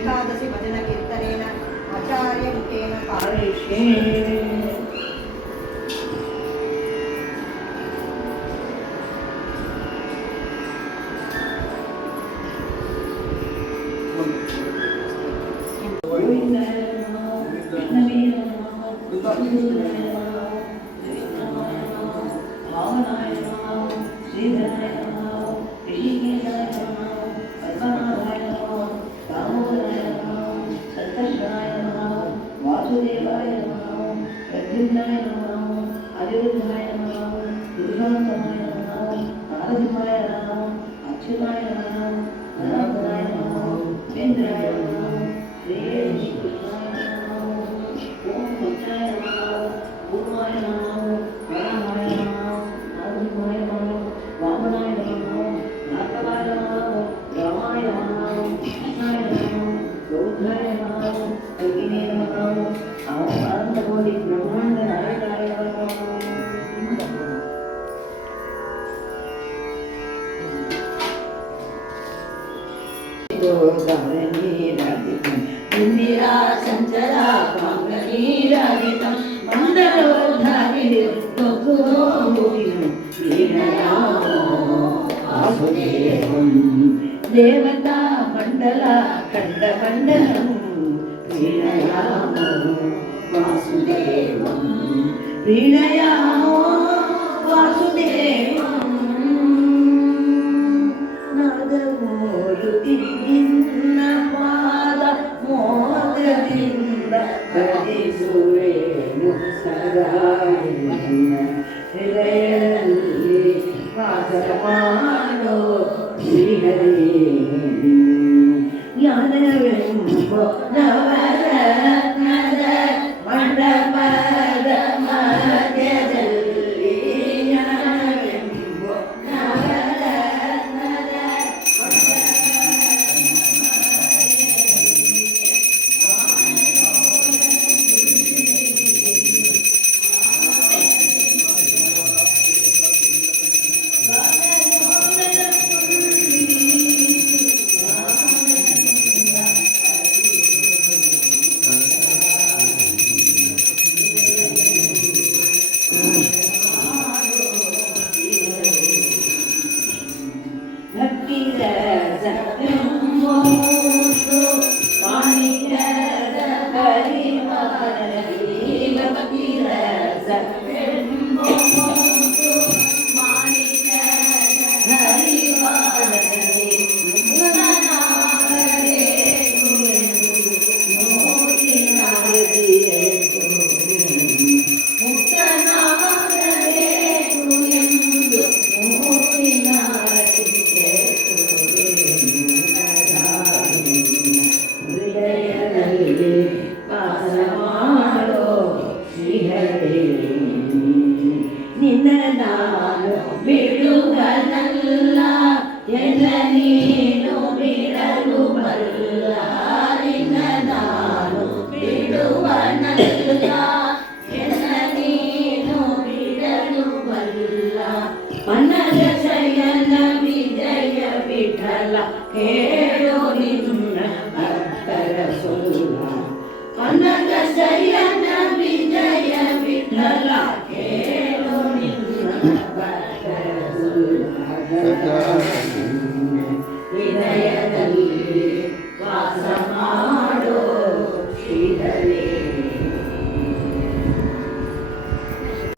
एकादशी भजन कीर्तनेन आचार्य मुखेन कारयिष्ये। इंदिरा संचरा कांगनीरादितं देवता मंडल खंडमंडलं प्रीणयामो वासुदेवं प्रीणयामो वासुदेवं नादमोयुतिन्न पाद मोदದಿಂದ ಭಜಿಸುವೆನು ಸದಾ ಹೃದಯದಲ್ಲಿ ವಾಸ ಮಾಡೋ ಶ್ರೀಹರಿ ಜ್ಞಾನವೆಂಬ ನವರತ್ನದ ಮಂಡಪದ ಮಧ್ಯದಲ್ಲಿ ಜ್ಞಾನವೆಂಬ ನವರತ್ನದ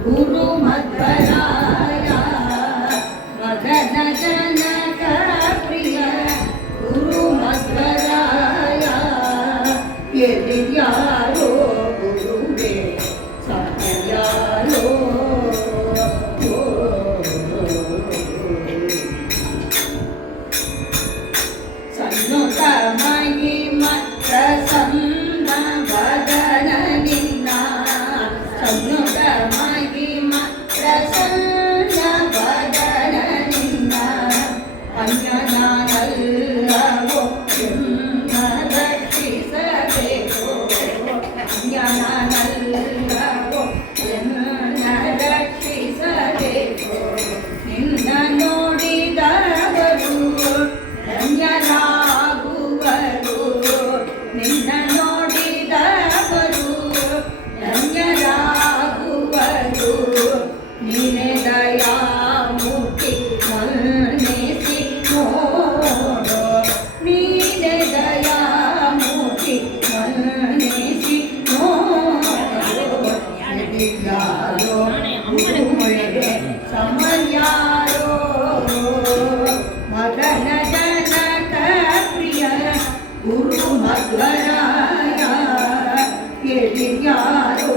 गुरु मध्वराय मदन जनक प्रिय गुरु मध्वराय यारो गुरुवे सत्यारो सन्नुत महिमा प्रसन्न वदन निन्ना सन्नुत ಎದಿಯಾರೋ ಗುರುವೇ ಸಮರ್ಯಾರೋ ಮದನ ಜನಕ ಪ್ರಿಯ ಗುರು ಮಧ್ವರಾಯ ಎದಿಯಾರೋ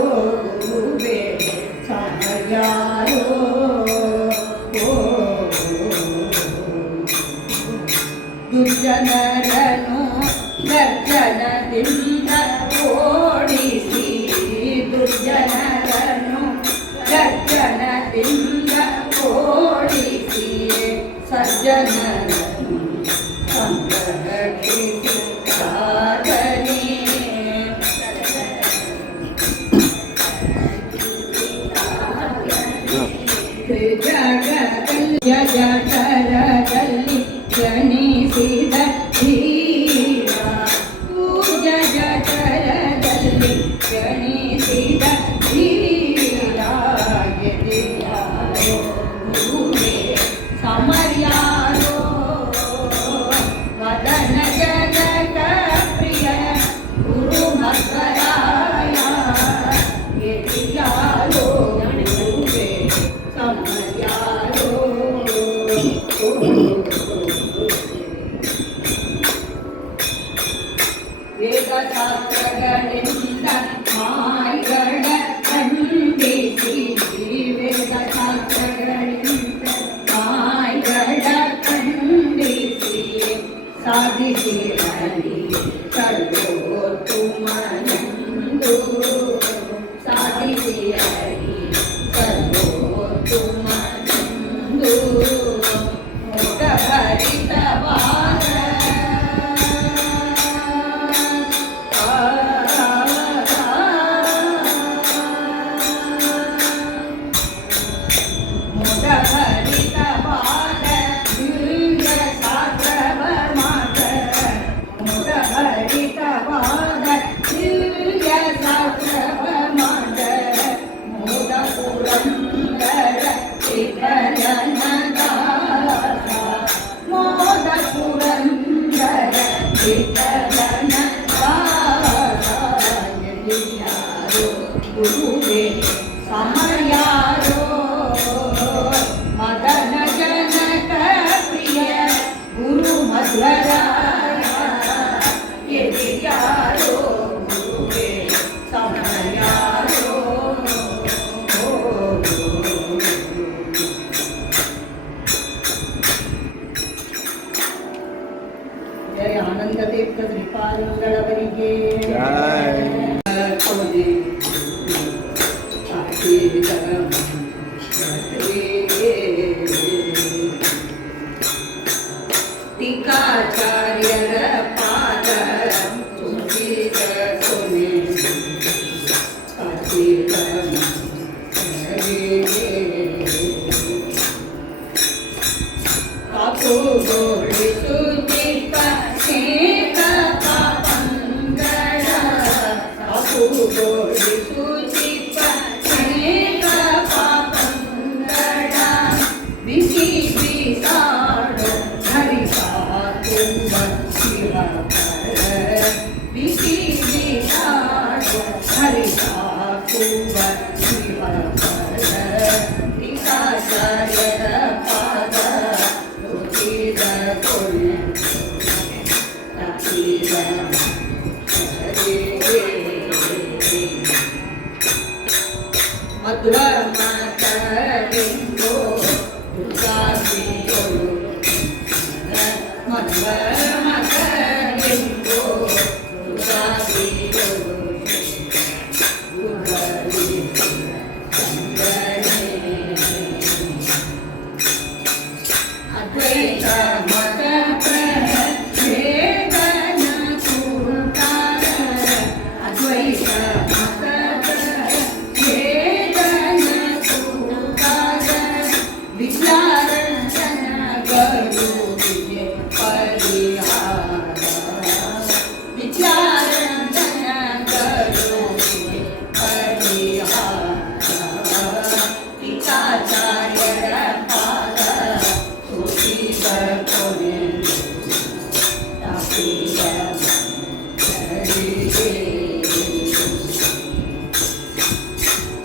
ಗುರುವೇ ಸಮರ್ಯಾರೋ ದುರ್ಜನರನು ಗರ್ಜನದಿಂದ ಓಡಿಸಿ ದುರ್ಜನರನು ಗರ್ಜನದಿಂದ ಓಡಿಸಿ ಸಜ್ಜನರನ್ನು ಸಂರಕ್ಷಿಸಿ ಸಾಧನೆ ಜಗದಲ್ಲಿ ಜನಿಸಿದ ಧೀರ ಪೂಜ ಜಠರದಲ್ಲಿ ಜನಿಸಿದ ಧೀರ ಎದೆಯಾರೋ ಗುರುವೇ ಸಮರ್ಯಾರೋ ವದನ ಜನಕ ಪ್ರಿಯ ಗುರು ಮಧ್ವರಾಯ ಎದೆಯಾರೋ ಗುರುವೇ ಸಮರ್ಯಾರೋ ವೇದಶಾಸ್ತ್ರಗಳಿಂದ ಮಾಯಗಳ ಖಂಡಿಸಿ ವೇದಶಾಸ್ತ್ರಗಳಿಂದ ಮಾಯಗಳ ಖಂಡಿಸಿ ಸಾಧಿಸಿರಲಿ ಸರ್ವೋತ್ತು ಮನಂದು ಸಾಧಿಸಿರಲಿ ಸರ್ವೋತ್ತು ಮನಂದು ಮುಖ ಭರಿತವಾದ ಗುರುವೇ ಸಮರ್ಯಾರೋ ಮದನ ಜನಕ ಪ್ರಿಯ ಗುರು ಮಧ್ವರಾಯ ಎದೆಯಾರೋ ಗುರುವೇ ಸಮರ್ಯಾರೋ ಜಯ ಆನಂದ ತೀರ್ಥ ಶ್ರೀಪಾದಂಗಳವರಿಗೆ ಟೀಕಾಚಾರ್ಯರ ಪಾದ ಸುಚಿತ ಸುನಿ ಸಚಿತ ಕಾಪುಗೋಳಿ ಸುಚಿತ ಶೇತ ಪಾಪಂಗಳ ಕಾಪುಗೋಳಿ ಸುಚಿತ ಶೇತ ಪಾಪಂಗಳ ಬಿಸಿ ಬಿಸಾಡು ಬಿಸಿ ಬಿಸಾಡು ಹರಿಸಾಕುವ ಶಿವ ಟೀಕಾಚಾರ್ಯರ ಪಾದ ರುಚಿದ ಕೊನೆ ಮಧ್ವ ಮಾತರಿಂಗೋ ದುರ್ಗಾಸಿಯೋ ಮಧ್ವ ಮಾತರಿಂಗೋ ದುರ್ಗಾಸಿಯೋ ಅದ್ವೈತ ಮತ ಪ್ರಭೇದನ ಕೂತಾರ ಅದ್ವೈತ ಮತ ಪ್ರಭೇದನ ಕೂತಾರ ವಿಚಾರ ಗರುವಿಗೆ ಪರಿ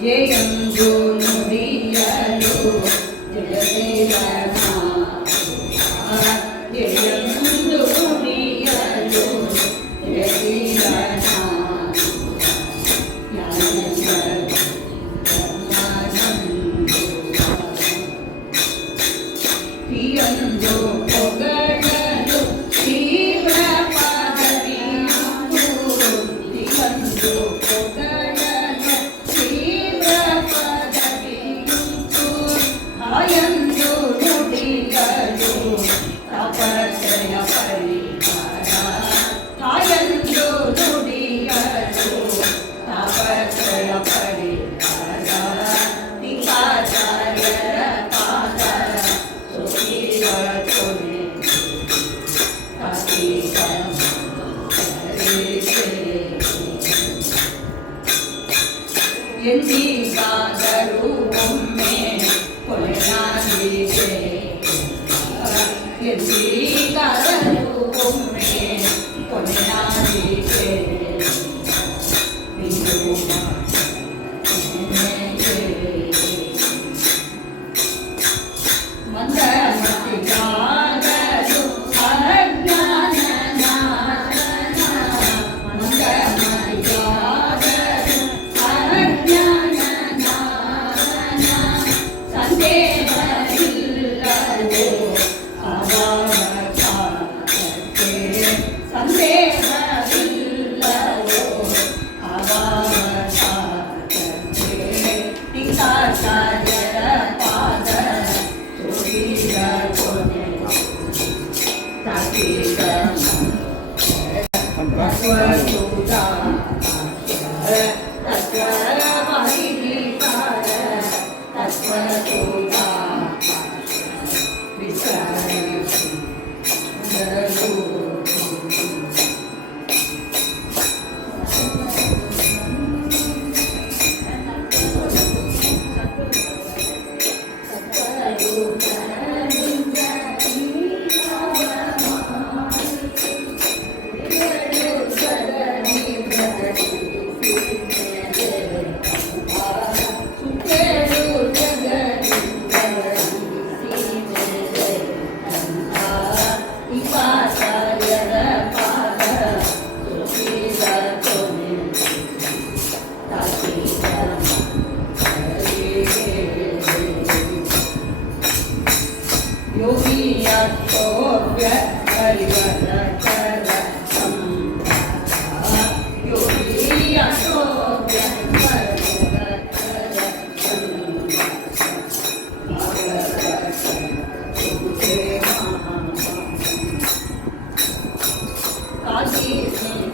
ಜಯಂದು ನುಡಿಯಲು ಜಯದೇವನ ಜಯಂದು ನುಡಿಯಲು ಜಯದೇವನ ಿಯಂದು ಹೊಗಳಲು ತೀವ್ರ ಪದವಿಯಂದು ಿಯಂದು ಹೊಗಳಲು ತೀವ್ರ ಪದವಿಯಂದು ಹಾಯಂದು ನುಡಿಯಲು ತಪಸ್ಸೆಯ ಪರಿಹಾರ ಹಾಯಂದು ನುಡಿಯಲು ತಪಸ್ಸೆಯ ಪರಿಹಾರ ಟಿಕಾಚಾರ್ಯರ ಪಾದ ಸುಖೀರ ಕೊನೆ ಅತೀತ ಎಂದಿಗಾದರೂ ಒಮ್ಮೆ ಕೊನೆಯಾಗಿದೆ ಎಂದಿಗಾದರೂ ಒಮ್ಮೆ ಕೊನೆಯಾಗಿದೆ ಮಂದಮತಿಗಾದರೂ ಅಜ್ಞಾನ ನಾಶನ ಮಂದಮತಿಗಾದರೂ ಅಜ್ಞಾನ ನಾಶನ ಸಂದೇಹವಿಲ್ಲವೋ ಅವಾವಕಾಶಕ್ಕೆ ಸಂದೇಹವಿಲ್ಲವೋ ಅವಾವಕಾಶಕ್ಕೆ ಟಿಕಾಚಾರ್ಯರ ಪಾದ ಸುಖೀರ ಕೊನೆ ತಪೀತ ತತ್ವಸೂತ ತತ್ವಮಹಿತಾರ ತತ್ವಸೂತ ವಿಚಾರಿಸಲು ಯೋಗಿಯತ್ತೋವ್ಯ ಪರಿವರಕರ ಯೋಗಿಯತ್ತೋವ್ಯ ಪರಿವರಕರ ಕಾಶಿ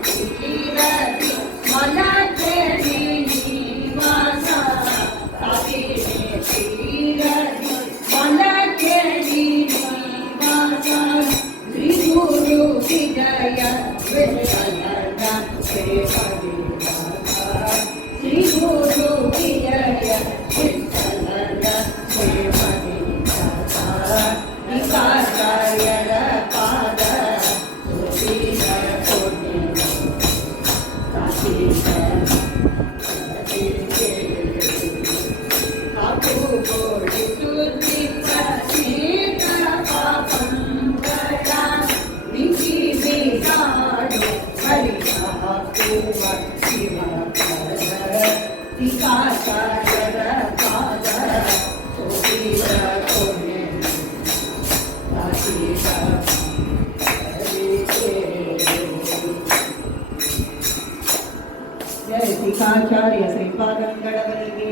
ತೀರದಿ ಮಲತೆರಿ ನಿವಾಸ ಕಾಶಿ ತೀರದಿ ಮಲತೆರಿ ಶ್ರೀ ಗುರು ವಿಜಯ ವಿಠಲನ ಸೇವದಿದಾಸ ಶ್ರೀ ಗುರು ವಿಜಯ ವಿಠಲನ ಸೇವದಿದಾಸ ಟಿಕಾಚಾರ್ಯರ ಪಾದ ಸುಖೀರ ಕೊನೆ ಕಾಶೀಶ ಕಾಪು ಗೋಡಿಸು ದೀಪ ಪಾಪಂಗಳ ಮಿಂಚಿ ಬೇಸಾಡು ಹರಿಕಾಪುವ ಶಿವ ಪದ ಟಿಕಾಚಾರ್ಯರ ಪಾದ ಸುಖೀರ ಕೊನೆ ಕಾಶೀಶ ಜಯ ಟಿಕಾಚಾರ್ಯ ಶ್ರೀಪಾದಂಗಳವರಿಗೆ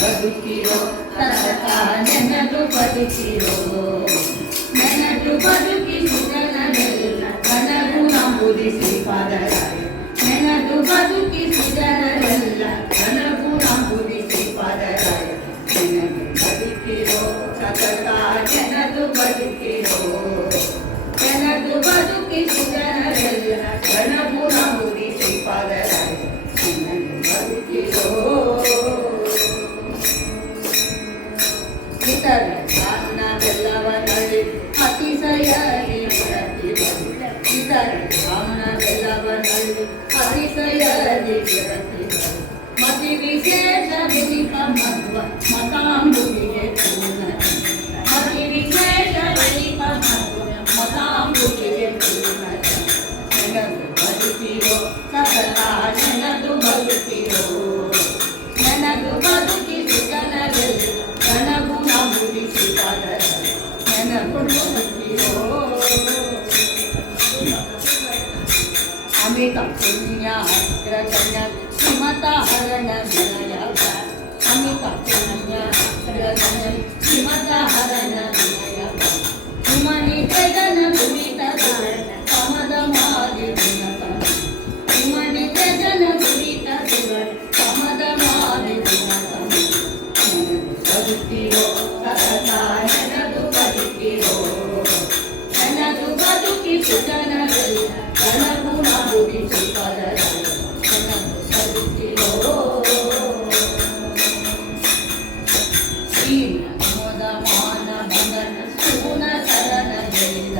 ಬದುಕಿರೋ ತನಕ ನೆನದು ಬದುಕಿರೋ ನೆನದು ಬದುಕಿಸು ಜನರೆಲ್ಲ ಕನಗು ನಂಬುದಿಸಿ ಪಾದರಾಯ ನೆನದು ಬದುಕಿಸು ಜನರೆಲ್ಲ ಕನಗು ನಂಬುದಿಸಿ ಪಾದರಾಯ ನೆನದು ಬದುಕಿರೋ ಸತತ ನೆನದು ಬದುಕಿರೋ ನೆನದು ಬದುಕಿಸು ಜನರೆಲ್ಲ ಕನಗು ನಂಬುದಿಸಿ ಪಾದರಾಯ ನೆನದು ಬದುಕಿರೋ ಅನ್ನವೆಲ್ಲವನಳಿ ಅತಿಶಯ ಪ್ರತಿಭ ಇತರ अमित पुण्याग्रगण श्रीमता हरण विनय अमित पुण्याग्रगण श्रीमता हरण विनय तुमनि जन दुरित समद मादि गुणत तुमनि जन दुरित समद मादि गुणत बದುಕಿರೋ ಸತತ ನೆನದು ಬದುಕಿರೋ ನೆನದು ಬದುಕಿ ಸುಜನರಲ್ಲಿ ಜನಗುಣ ಮುಗಿಸಿ ಪದರಲ್ಲಿ ನೆನದು ಬದುಕಿರೋ ಶ್ರೀನ ಮೋದ ಮಾನ ಮಗನ ಸೂನ ಶರಣ ಜೈದ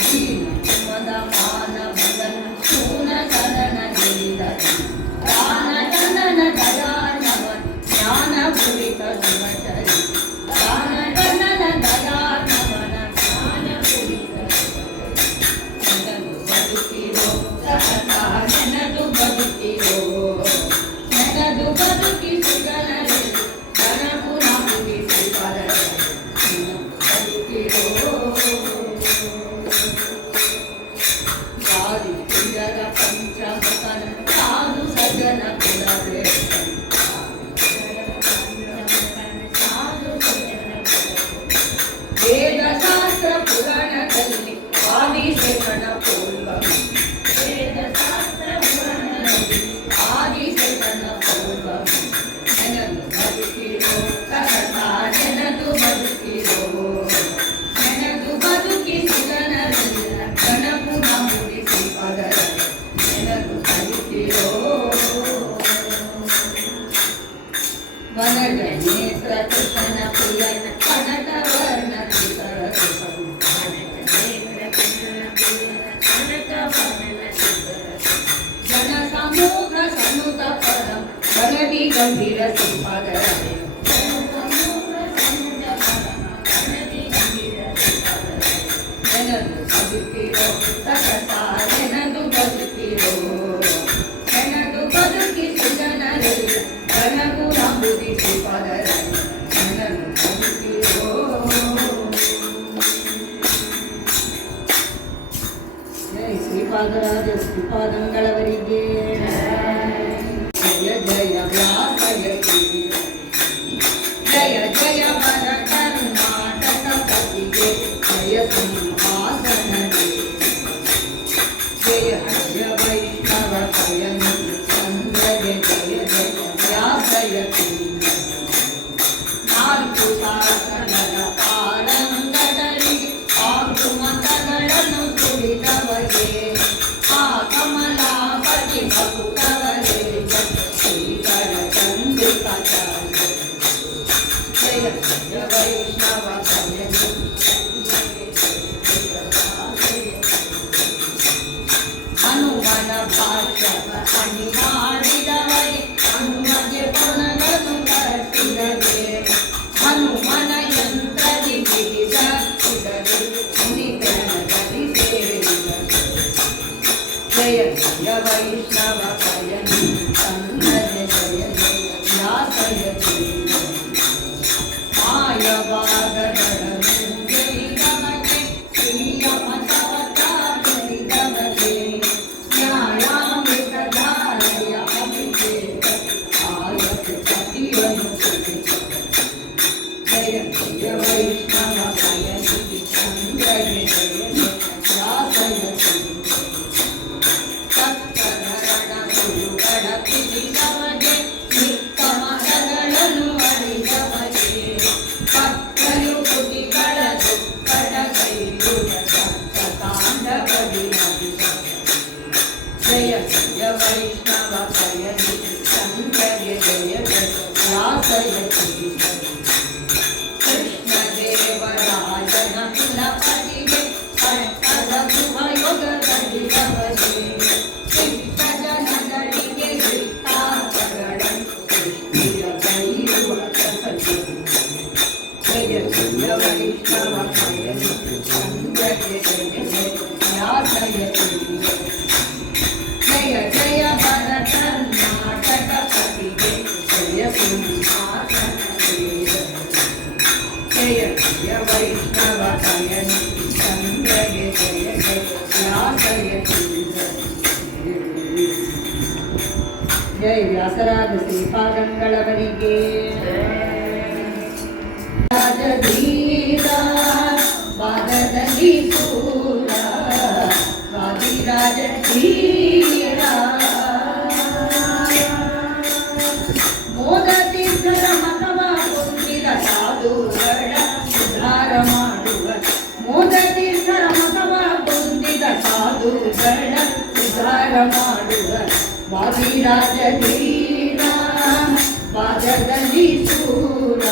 ಶ್ರೀನ ಮೋದ ಮಾನ ಮಗನ ಸೂನ ಶರಣ ಜೈದ ದಾನ ಜನನ ದಯಾನವ ಜ್ಞಾನ ಪುರಿತ ಸುಮಚರಿ ದಾನ ಜನನ ದಯಾನವನ ಜ್ಞಾನ ಪುರಿತ ನೆನದು ಬದುಕಿರೋ ಸತತ ನೆನದು ಬದುಕಿರೋ ನೆನದು ಬದುಕಿ ಸುಜನರಲ್ಲಿ ಜನಗುಣ ಮುಗಿಸಿ ಪದರಲ್ಲಿ ನೆನದು ಬದುಕಿರೋ ಸಾಧು ಪ್ರಿಯರ ಪಂಚಮಕನ ಸಾಧು ಸಜನ ಕುಲವೇ ವೇದ ಶಾಸ್ತ್ರ ಪುರಾಣದಲ್ಲಿ ಆದಿಶೇಷನ ಪೂರ್ವ ವೇದ ಶಾಸ್ತ್ರ ಪುರಾಣದಲ್ಲಿ ಆದಿಶೇಷನ ಪೂರ್ವ ನೆನದು ಬದುಕಿರೋ ಸತತ ನೆನದು ಬದುಕಿರೋ ನೆನದು ಬದುಕಿ ಸುಜನರಲ್ಲಿ ಜನಗುಣ ಮುಗಿಸಿ ಪದರಲ್ಲಿ ನೆನದು ಬದುಕಿರೋ ವನಜ ನೇತ್ರ ಕೃಷ್ಣನ ಪ್ರಿಯನ ಕನಕ ವರ್ಣ ಜನ ಸಮೂಹ ಸನ್ನುತ ಪರಂ ಗಣವಿ ಗಂಭೀರ ಸಿಂಪದರಲ್ಲಿ ನೆನದು ಬದುಕಿರೋ ಸತತ ನೆನದು ಬದುಕಿರೋ ನೆನದು ಬದುಕಿ ಸುಜನರಲ್ಲಿ ಜನಗುಣ ಮುಗಿಸಿ ಪದರಲ್ಲಿ ನೆನದು ಬದುಕಿರೋ ಜೈ ಶ್ರೀಪಾದರಾಜ ಶ್ರೀಪಾದಂಗಳವರಿಗೆ ಜಯ ಜಯ ವ್ಯಾಸಯತಿ ಜಯ ಜಯ ವರ ಕರ್ನಾಟಕ ಪತಿಗೆ ಜಯ ಸಿಂಹಾಸನಗೆ ಜಯ ಜಯ ವೈಷ್ಣವ ಪಯನಿ ಚಂದ್ರಗೆ ಜಯ ಜಯ ವ್ಯಾಸಯತಿ ನಾಲ್ಕು ಶಾಸನದ ಪಾರಂಗದರಿಗೆ ಆರು ಮತಗಳನ್ನು ಕುಡಿದವಗೆ ಆ ಕಮಲಾಪತಿ ಭಕ್ತವರೇ ಶ್ರೀಕರ ಚಂದ್ರಿಕಾಚಾರ್ಯ ಜಯ ಜಯ ವೈಷ್ಣವ ಪಯನಿ ಹನುಮನ ಭಾಷ್ಯ ಅಣಿ ಮಾಡಿದವರೆ ಹನುಮಗೆ ಪುನಗನು ಕಟ್ಟಿದವೆ ಹನುಮನ ಯಂತ್ರದಿ ಬಿಡಿಸಿದರೆ ಮುನಿಗಣದಲ್ಲಿ ಸೇರಿದವೆ ಜಯ ಜಯ ವೈಷ್ಣವ ಪಯನಿ ಚಂದ್ರಜ ಜಯ ಜಯ ವ್ಯಾಸಯತಿ ಮಾಯವಾದಗಳನ್ನು ಗೆಲಿದವಗೆ ಪ್ರಿಯ ಮತವತಾರಿದವಗೆ ನ್ಯಾಯಾಮೃತಧಾರೆಯ ಅಭಿಷೇಕ ಆಯತು ಪತಿಯನ್ನು ಸುಖಿಸಿದ ಜಯ ಜಯ ವೈಷ್ಣವ ಪಯನಿ ಚಂದ್ರಗೆ ಜಯ ಜಯ ವ್ಯಾಸಯತಿ ಸತ್ತರಣ ಗುರುಗಳ ಪಿಡಿದವಗೆ ನಿತ್ತ ಮತಗಳನ್ನು ಅರಿದವಗೆ ಭಕ್ತರು ಕುಟಿಗಳ ದುಕ್ಕಡ ಕೈಗುಣ ಸತ್ತತಾಂಡವದಿ ಜಯ ಜಯ ವೈಷ್ಣವ ಪಯನಿ ಚಂದ್ರಗೆ ಜಯ ಜಯ ವ್ಯಾಸಯತಿ ಕೃಷ್ಣ ದೇವರಾಜನ ಕುಲಪತಿಗೆ ಪಟ್ಟದ ಶುಭಯೋಗದಲ್ಲಿದವಗೆ ಸಿದ್ಧ ಜನಗಳಿಗೆ ಸಿದ್ಧಾರ್ಥಗಳನ್ನು ಕೃಷ್ಣಿಯ ಕೈರುವ ಕಸಗೆ ಜಯ ಜಯ ವೈಷ್ಣವ ಪಯನಿ ಚಂದ್ರಗೆ ಜಯ ಜಯ ವ್ಯಾಸಯತಿ ಜಯ ಜಯ ವರ ಕರ್ನಾಟಕ ಪತಿಗೆ ಜಯ ಸಿಂಹಾಸನ ಜೈ ವ್ಯಾಸರಾಜ ಶ್ರೀಪಾದಂಗಳವರಿಗೆ. ರಾಜಧೀರ ಪಾದದಲ್ಲಿ ಸೂರ ವಾದಿರಾಜ ಧೀರ ಮೋದತೀರ್ಥರ ಮತವ ಹೊಂದಿದ ಸಾಧುಗಳ ಉದ್ಧಾರ ಮಾಡುವ ಮೋದತೀರ್ಥರ ಮತವ ಹೊಂದಿದ ಸಾಧುಗಳ ಉದ್ಧಾರ ಮಾಡುವ ವಾದಿರಾಜ ಧೀರ ಪಾದದಲ್ಲಿ ಸೂರ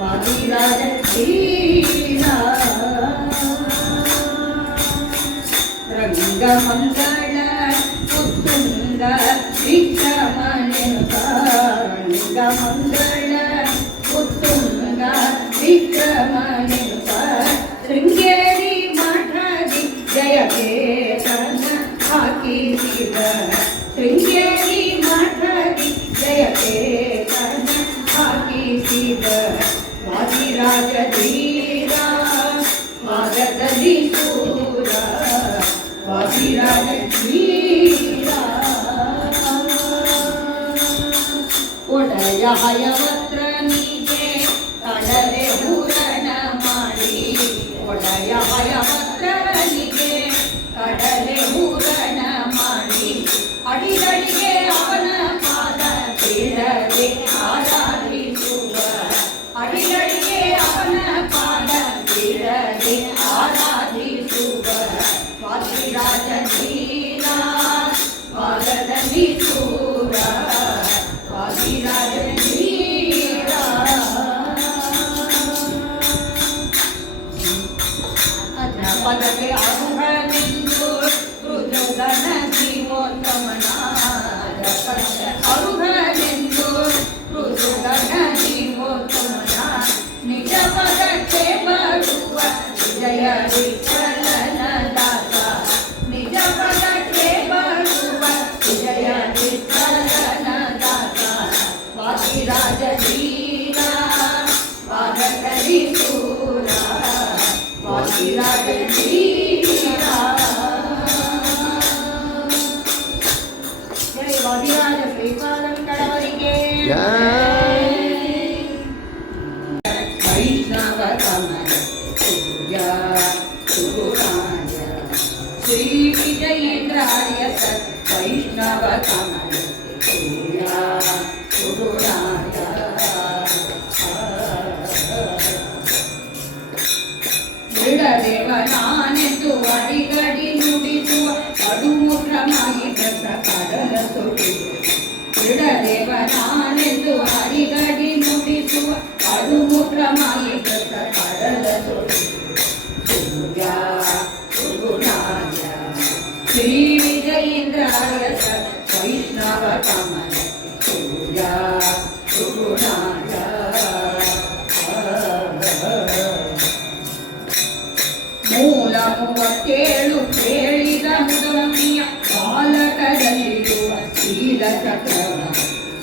ವಾದಿರಾಜ ಧೀರ ರಂಗಮಂಗಳ ಉತ್ತುಂಗ ವಿಕ್ರಮನೆನುತ ರಂಗಮಂಗಳ ಉತ್ತುಂಗ ವಿಕ್ರಮನೆನುತ ಶೃಂಗೇರಿ ಮಠದಿ ಜಯಕೇತನ ಹಾಕಿಸಿದ ಶೃಂಗೇರಿ ಮಠದಿ ಜಯಕೇತನ ಹಾಕಿಸಿದ ವಾದಿರಾಜ ಧೀರ ಪಾದದಲ್ಲಿ ಸೂರ ವಾದಿರಾಜ ಧೀರ ಒಡೆಯ ಹಯವತ್ರನಿಗೆ ಕಡಲೆ ಹೂರಣ ಮಾಡಿ ಒಡೆಯ ಹಯವತ್ರನಿಗೆ ಕಡಲೆ ಹೂರಣ ಮಾಡಿ ಅಡಿಗಳಿಗೆ ಅವನ ಪಾದ ಬೀಳದೆ ಆರಾಧಿಸುವ ಅಡಿಗಳಿಗೆ ಅವನ ಪಾದ ಬೀಳದೆ ಆರಾಧಿಸುವ ವಾದಿರಾಜ ಧೀರ ಪಾದದಲ್ಲಿ ಸೂರ ವಾದಿರಾಜ ಧೀರ ಅದ್ರ ಪದಕ್ಕೆ ಅರುಹನೆಂದು ರುಜುಗಣ ಜೀವೋತ್ತಮನ ಅರುಹನೆಂದು ರುಜುಗಣ ಜೀವೋತ್ತಮನ ನಿಜ ಪದಕ್ಕೆ ಬರುವ ವಿಜಯ ವಿಠಲನ ದಾಸ ನಿಜ ಪದಕ್ಕೆ ಬರುವ ವಿಜಯ ವಿಠಲನ ದಾಸ ವಾದಿರಾಜ ಧೀರ ಪಾದದಲ್ಲಿ ಸೂರ ವಾದಿರಾಜ ಧೀರ ಜೈ ವಾದಿರಾಜ ಶ್ರೀಪಾದಂಗಳವರಿಗೆ. ವೈಷ್ಣವ ಕಮಲ ಸೂರ್ಯ ಸುಗುಣಾಯ ಶ್ರೀ ವಿಜಯೇಂದ್ರಾಯ ಸತ್ ವೈಷ್ಣವ ಕಮಲ ಸೂರ್ಯ ಸುಗುಣಾಯ ದೃಢದೇವ ನಾನೆಂದು ಅಡಿಗಡಿ ನುಡಿಸುವ ಅಡುಮುಖಮಾಯಿ ಕಸ ಕಡಲ ಸುಡಿಸುವ ದೃಢದೇವ ನಾನೆಂದು ಅಡಿಗಡಿ ನುಡಿಸುವ ಅಡುಮುಖಮಾಯಿ ಕಸ ಕಡಲ ಸುಡಿಸುವ ಸೂರ್ಯ ಸುಗುಣಾಯ ಶ್ರೀ ವಿಜಯೇಂದ್ರಾಯ ಸತ್ ವೈಷ್ಣವ ಕಮಲ ಸೂರ್ಯ ಸುಗುಣಾಯ ಮೂಲ 37 ಕೇಳಿದ ಮುದಮಿಯ ಬಾಲಕದಲ್ಲಿರುವ ಶೀಲ ಚಕ್ರವ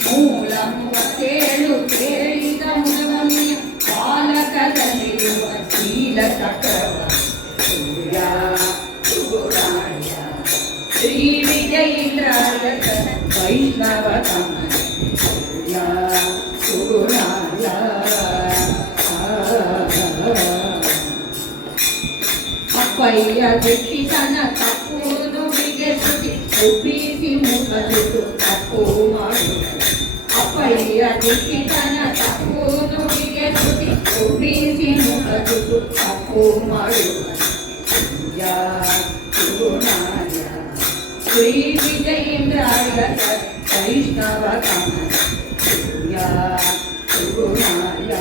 ಮೂಲ 37 ಕೇಳಿದ ಮುದಮಿಯ ಬಾಲಕದಲ್ಲಿರುವ ಶೀಲ ಚಕ್ರವ ಸೂರ್ಯ ಸುಗುಣಾಯ ಶ್ರೀ ವಿಜಯೇಂದ್ರಾಯ ವೈಷ್ಣವ ಕಮಲ ಸೂರ್ಯ ಸುಗುಣಾಯ ಅಪ್ಪಯ್ಯ ದೀಕ್ಷಿತನ ತಪ್ಪು ನುಡಿಗೆ ಶ್ರುತಿ ಒಪ್ಪಿಸಿ ಮುಖದಿಟ್ಟು ತಪ್ಪು ಮಾಡುವ ಅಪ್ಪಯ್ಯ ದೀಕ್ಷಿತನ ತಪ್ಪು ನುಡಿಗೆ ಶ್ರುತಿ ಒಪ್ಪಿಸಿ ಮುಖದಿಟ್ಟು ತಪ್ಪು ಮಾಡುವ ಸೂರ್ಯ ಸುಗುಣಾಯ ಶ್ರೀ ವಿಜಯೇಂದ್ರಾಯ ವೈಷ್ಣವ ಕಮಲ ಸೂರ್ಯ ಸುಗುಣಾಯ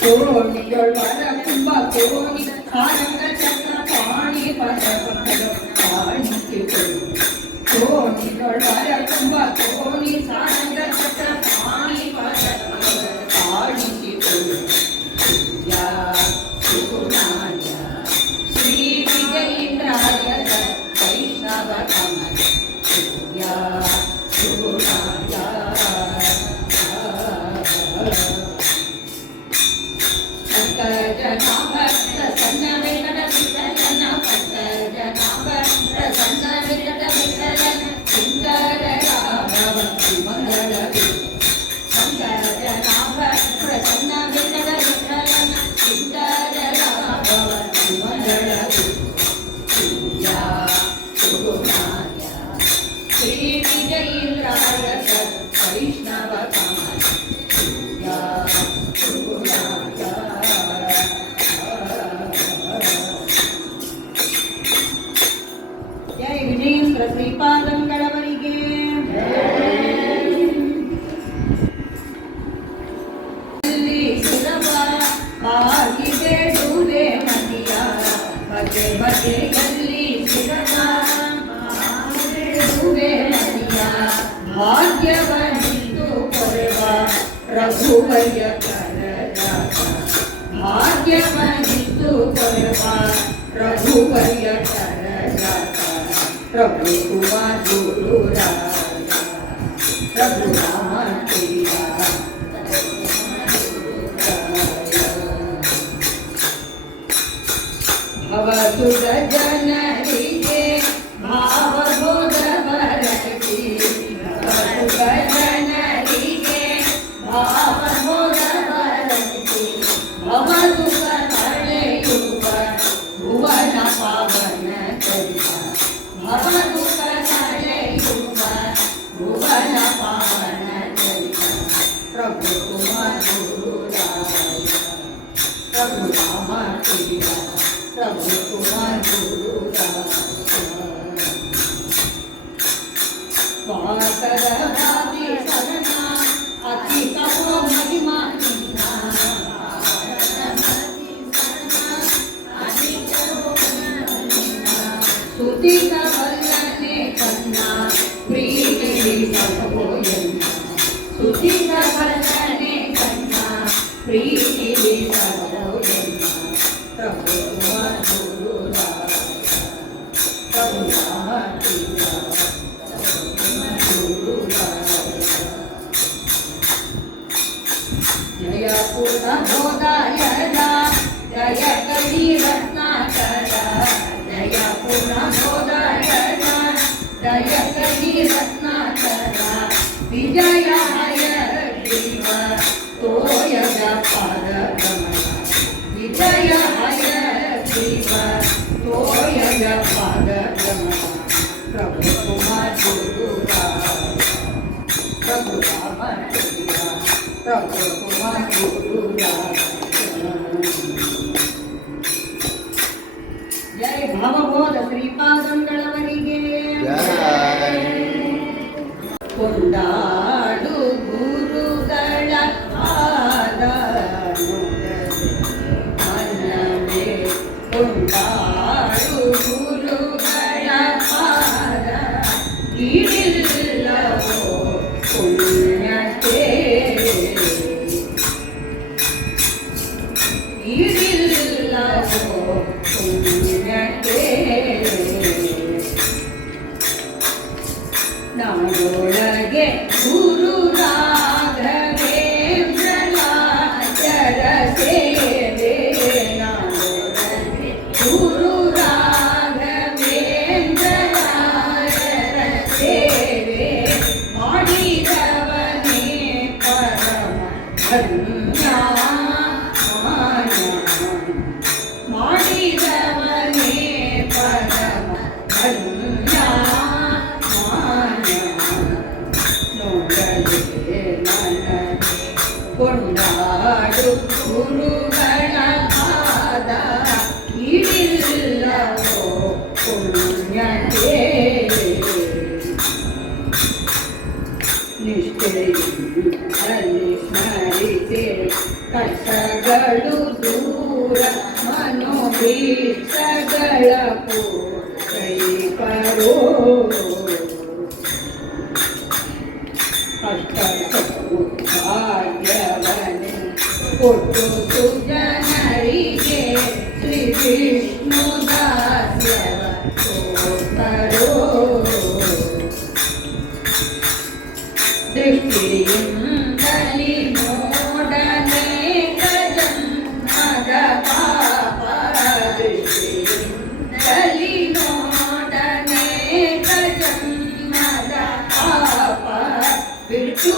ಕೋಣಿಯೊಳರ ಕುಂಭ ಕೋಣಿ ಕಾರಂಗ ಚಕ್ರ ಪಾಣಿ ಪದ ಪಾಣಿಕೆ ಕೋಣಿಯೊಳರ ಕುಂಭ ಕೋಣಿ ಕಾರಂಗ ಚಕ್ರ ಪಾಣಿ ಪದ ಪಾಣಿಕೆ ಸೂರ್ಯ ಸುಗುಣಾಯ ಶ್ರೀ ವಿಜಯೇಂದ್ರಾಯ ವೈಷ್ಣವ ಕಮಲ ಸೂರ್ಯ ಸುಗುಣಾಯ ಜನಾಭ ಸನ್ನ ವೆಂಕಟ ಜನ ಭಕ್ತ ಜನಾಭ ಬಗೆಯಲ್ಲಿ ಶಿರವ ಮಾಡುವೆ ಹರಿಯ ಭಾಗ್ಯವನಿಂದು ಕೊರೆವ ರಘುವರ್ಯ ಕರಜಾತ ಭಾಗ್ಯವನಿಂದು ಕೊರೆವ ರಘುವರ್ಯ ಕರಜಾತ ಪ್ರಭು ಕುಮಾರ ಗುರು ರಾಜ ಪ್ರಭು ರಾಮ ಭವಸುರ ಜನರಿಗೆ ಭಾವಬೋಧ ಬರಸಿ ಭವಸುರ ಜನರಿಗೆ ಭಾವಬೋಧ ಬರಸಿ ಭವಸುಖ ತಳೆಯುವ ಭುವನ ಪಾವನ ಚರಿತ ಭವಸುಖ ತಳೆಯುವ ಭುವನ ಪಾವನ ಚರಿತ ಪ್ರಭು ಕುಮಾರ ಗುರು ರಾಯ ಪ್ರಭು ರಾಮ ಪ್ರಭು ಕುಮಾರ ಗುರು ಸ್ವಾತರ ಭಾವಿ ಸರಣ ಅತಿ ತಪೋ ಮಹಿಮಾ ಸುತಿತ ಬಲ್ಲನೆ ಕನ್ನ ಪ್ರೀತಿ ಸಭೋಯನ್ನ ಸುತಿತ ಬಲ್ಲನೆ ಕನ್ನ ಪ್ರೀತಿ ಸಭೋಯನ್ನ ಪ್ರಭು ಕುಮಾರ ಗುರು ರಾಯ ಪ್ರಭು ರಾಮ ಗುರು ರಾಯ ಜಯ ಪೂರ್ಣ ಬೋಧಾಯ ಜಯ ಕಲಿ ರತ್ನಾಕರ ಜಯ ಪೂರ್ಣ ಬೋಧಾಯ ಜಯ ಕಲಿ ರತ್ನಾಕರ ವಿಜಯ ಹಯ ಶಿವ ತೋಯ ಪಾದ ಗಮನ ವಿಜಯ ಹಯ ಶಿವ ತೋಯ ಪಾದ ಗಮನ ಪ್ರಭು ಕುಮಾರ ಗುರು ರಾಯ ಪ್ರಭು ರಾಮ ಪ್ರಭು ಕುಮಾರ ಗುರು ರಾಯ ಜಯ ಭಾವಬೋಧ ಶ್ರೀಪಾದಂಗಳವರಿಗೆ ಕೊಂಡಾಡು ಗುರುಗಳ ಪಾದ ಮನವೇ ಕೊಂಡಾಡು ಗುರುಗಳ ಪಾದ ಇಡಿಲ್ಲವೋ ಪುಣ್ಯಕ್ಕೆ ಇಡಿಲ್ಲವೋ ಪುಣ್ಯಕ್ಕೆ ನಾಡೊಳಗೆ ಗುರು ರಾಘವೇಂದ್ರನ ಚರ ಸೇವೆ ನಾಡೊಳಗೆ ಗುರು ರಾಘವೇಂದ್ರನ ಚರ ಸೇವೆ ಮಾಡಿದವನೇ ಪರಮ ಧನ್ಯ ಮಾಡಿದವನೇ ಪರಮ ಧನ್ಯ ಕೊಂಡಾಡು ಗುರುಗಳ ಪಾದ ಇಡಿಲ್ಲವೋ ಪುಣ್ಯಕ್ಕೆ ನಿಷ್ಠೆಯಲ್ಲಿ ಸ್ಮರಿಸೆ ಕಷ್ಟಗಳು ದೂರ ಮನೋಭೀಷ್ಟಗಳ ಪೂರೈಪರೋ ಭಾಗ್ಯವನೆ ಕೊಟ್ಟು ಸುಜನರಿಗೆ ಶ್ರೀ ವಿಷ್ಣು ದಾಸ್ಯವ ತೋರ್ಪರೋ ದೃಷ್ಟಿಯಿಂದಲಿ ನೋಡನೆ ಜನ್ಮದ ಪಾಪ ದೃಷ್ಟಿಯಿಂದಲಿ ನೋಡನೆ ಜನ್ಮದ ಪಾಪ ಬಿಟ್ಟು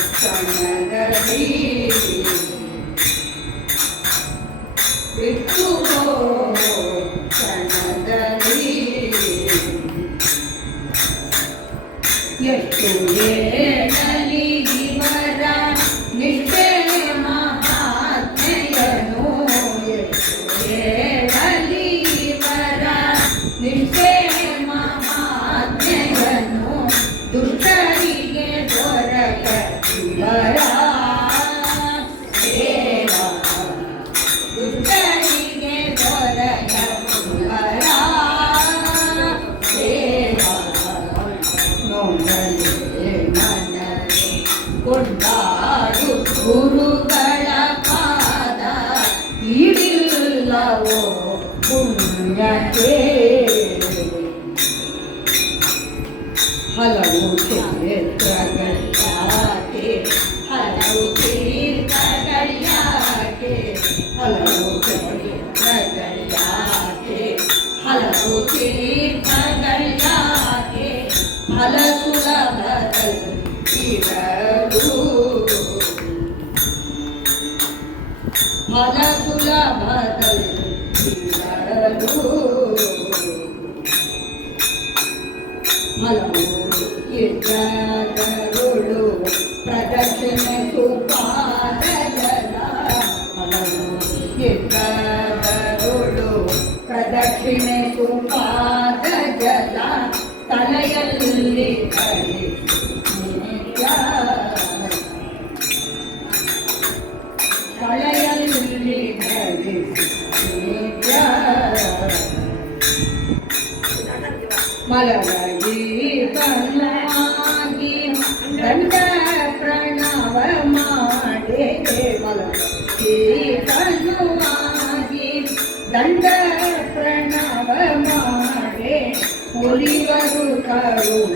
ಕ್ಷಣದಲ್ಲಿ ಬಿಟ್ಟು ಕ್ಷಣದಲ್ಲಿ ಎಷ್ಟು ಹೇಳಲಿ ಇವರ ನಿಷ್ಠೆ ಮಹಾತ್ಮೆಯನು ಎಷ್ಟು ಹೇಳಲಿ ಇವರ ನಿಷ್ಠೆ ಮಹಾತ್ಮೆಯನು ದುಷ್ಟರಿಗೆ ದೊರಕ ಇವರ ಸೇವಾ ದುಷ್ಟರಿಗೆ ಇಲ್ಲವೋ ಪುಣ್ಯಕ್ಕೆ ಹಲವು ಕ್ಷೇತ್ರಗಳಾಕೆ ಹಲವು ತೀರ್ಥಗಳಾಕೆ ಹಲವು ಕ್ಷೇತ್ರಗಳಾಕೆ ಹಲವು ತೀರ್ಥಗಳಾಕೆ ಫಲ ಸುಲಭದಲ್ಲಿರಲು ಫಲ ಸುಲಭದಲ್ಲಿರಲು ಹಲವು ಇದ್ದರುಳು ಪ್ರದಕ್ಷಿಣೆ ಸುಪಾದಜಲ ಹಲವು ಇದ್ದರುಳು ಪ್ರದಕ್ಷಿಣೆ ಸುಪಾದಜಲ ತಲೆಯಲ್ಲಿ ನಿತ್ಯ ತಲೆಯಲ್ಲಿ ನಿತ್ಯ ಮಲಗಿ ತನ್ನಾಗಿ ದಂಡ ಪ್ರಣವ ಮಾಡೆ ಮಲಗಿ ತನ್ನುವಾಗಿ ದಂಡ ಪ್ರಣವ ಮಾಡೆ ಉಳಿವರು ಕರುಣ